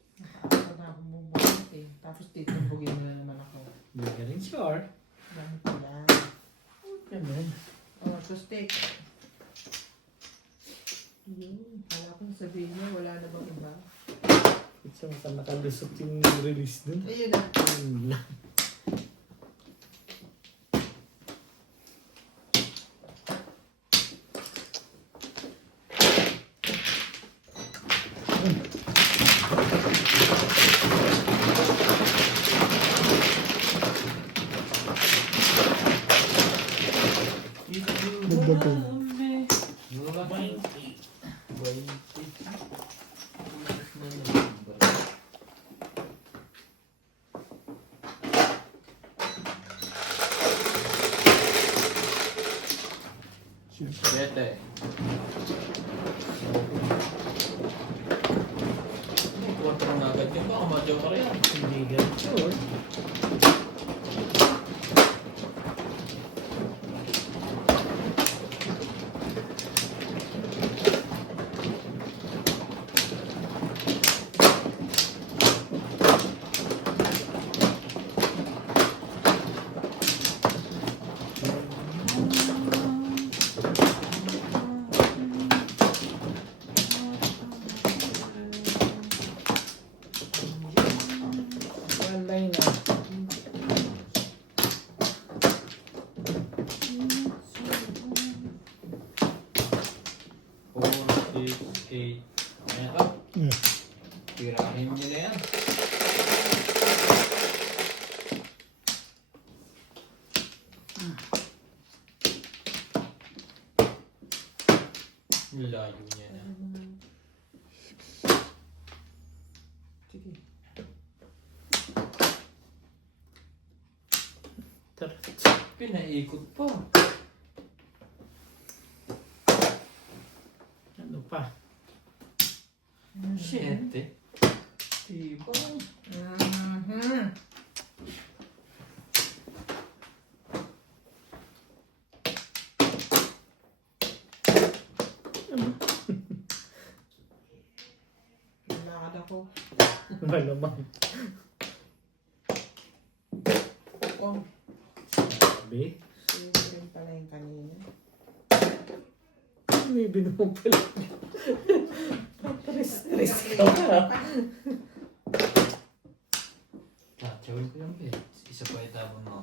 Nakakasal na akong bubunot eh. Tapos titumbugin nila naman ako. Hindi ka rin sure. Dami ko yan. Ganun. Oh, to stick. Yun. Kala ko sabihin niya, wala na bang iba? Kasi maka nakalusot yung release dun. Ayun na. Yun lang. Dagdag ko. Wala ba? 20. 20. Siyempre. Siyete. Kuwatro na agad yun. Baka madyaw ka rin. Hindi ka rin sure. 8. Ayan, oh. Yeah. Tirahin nyo na yan. Layo niya na. Sige. Tara. Pinaikot pa. Ano pa? 7. Diba? Mhm. Lakad ako. Malamang. Oh, Sabi. sino rin pala yung kanina. May binuhong pala. Paparis-paris ka pa. Tatawin ko yung bed. Isa pa itapon mo.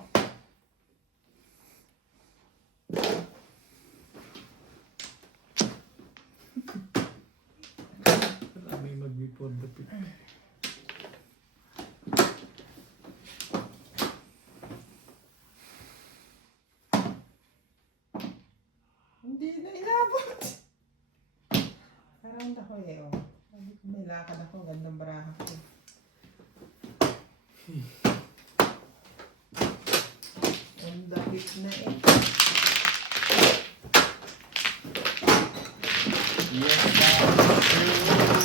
Marami mag-before the pick. Hindi na inabot. Around ako eh, oh. May lakad ako, gandang baraha ko. Ang dapit na eh. Yes, ma'am.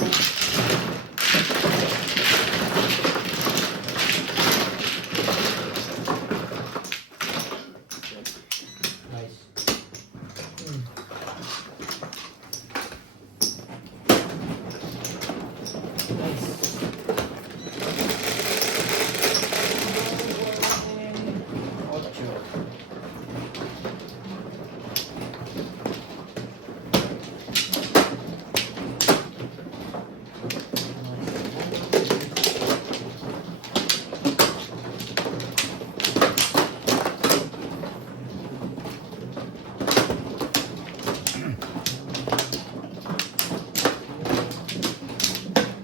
Nice. Nice. 8.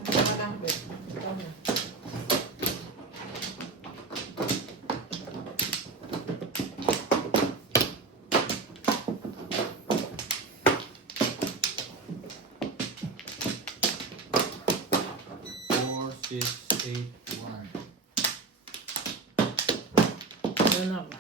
Tama lang, Bet. Ikaw na. Four, 6, 8, 1. Ano na ba?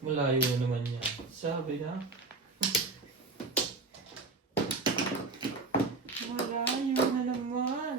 Malayo na naman yan. Sabi na. Malayo na naman.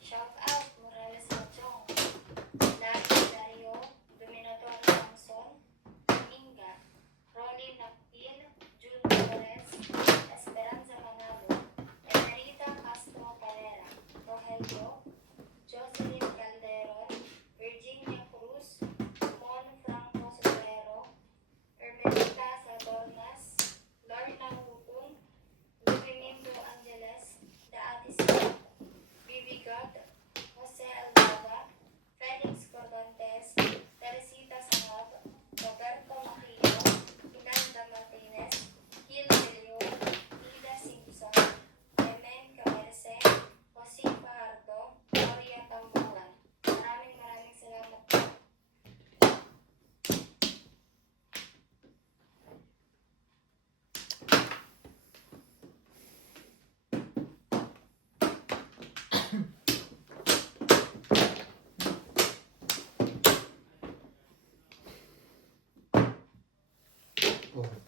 Shout out Morales Machong. Larry Dario, Dominator Samson, Minga, Rolly Nakpil, June Flores, Esperanza Manalo, Emerita Castro Calera, Rogelio, Jocelyn Calderon, Virginia Cruz, Mon Franco Sobrero, Ermelita Sadornas, Lorna Hutun, Luminindo Angeles, Daatis Bibi God, Jose Alvada, Felix Cordantes, Teresita Sangab, Roberto Maquillo, Inanda Martinez, Gil De Leon, Ida Simpson, Clemen Camerse, Jose Fajardo, Gloria Tambulan. Maraming salamat po. Oh.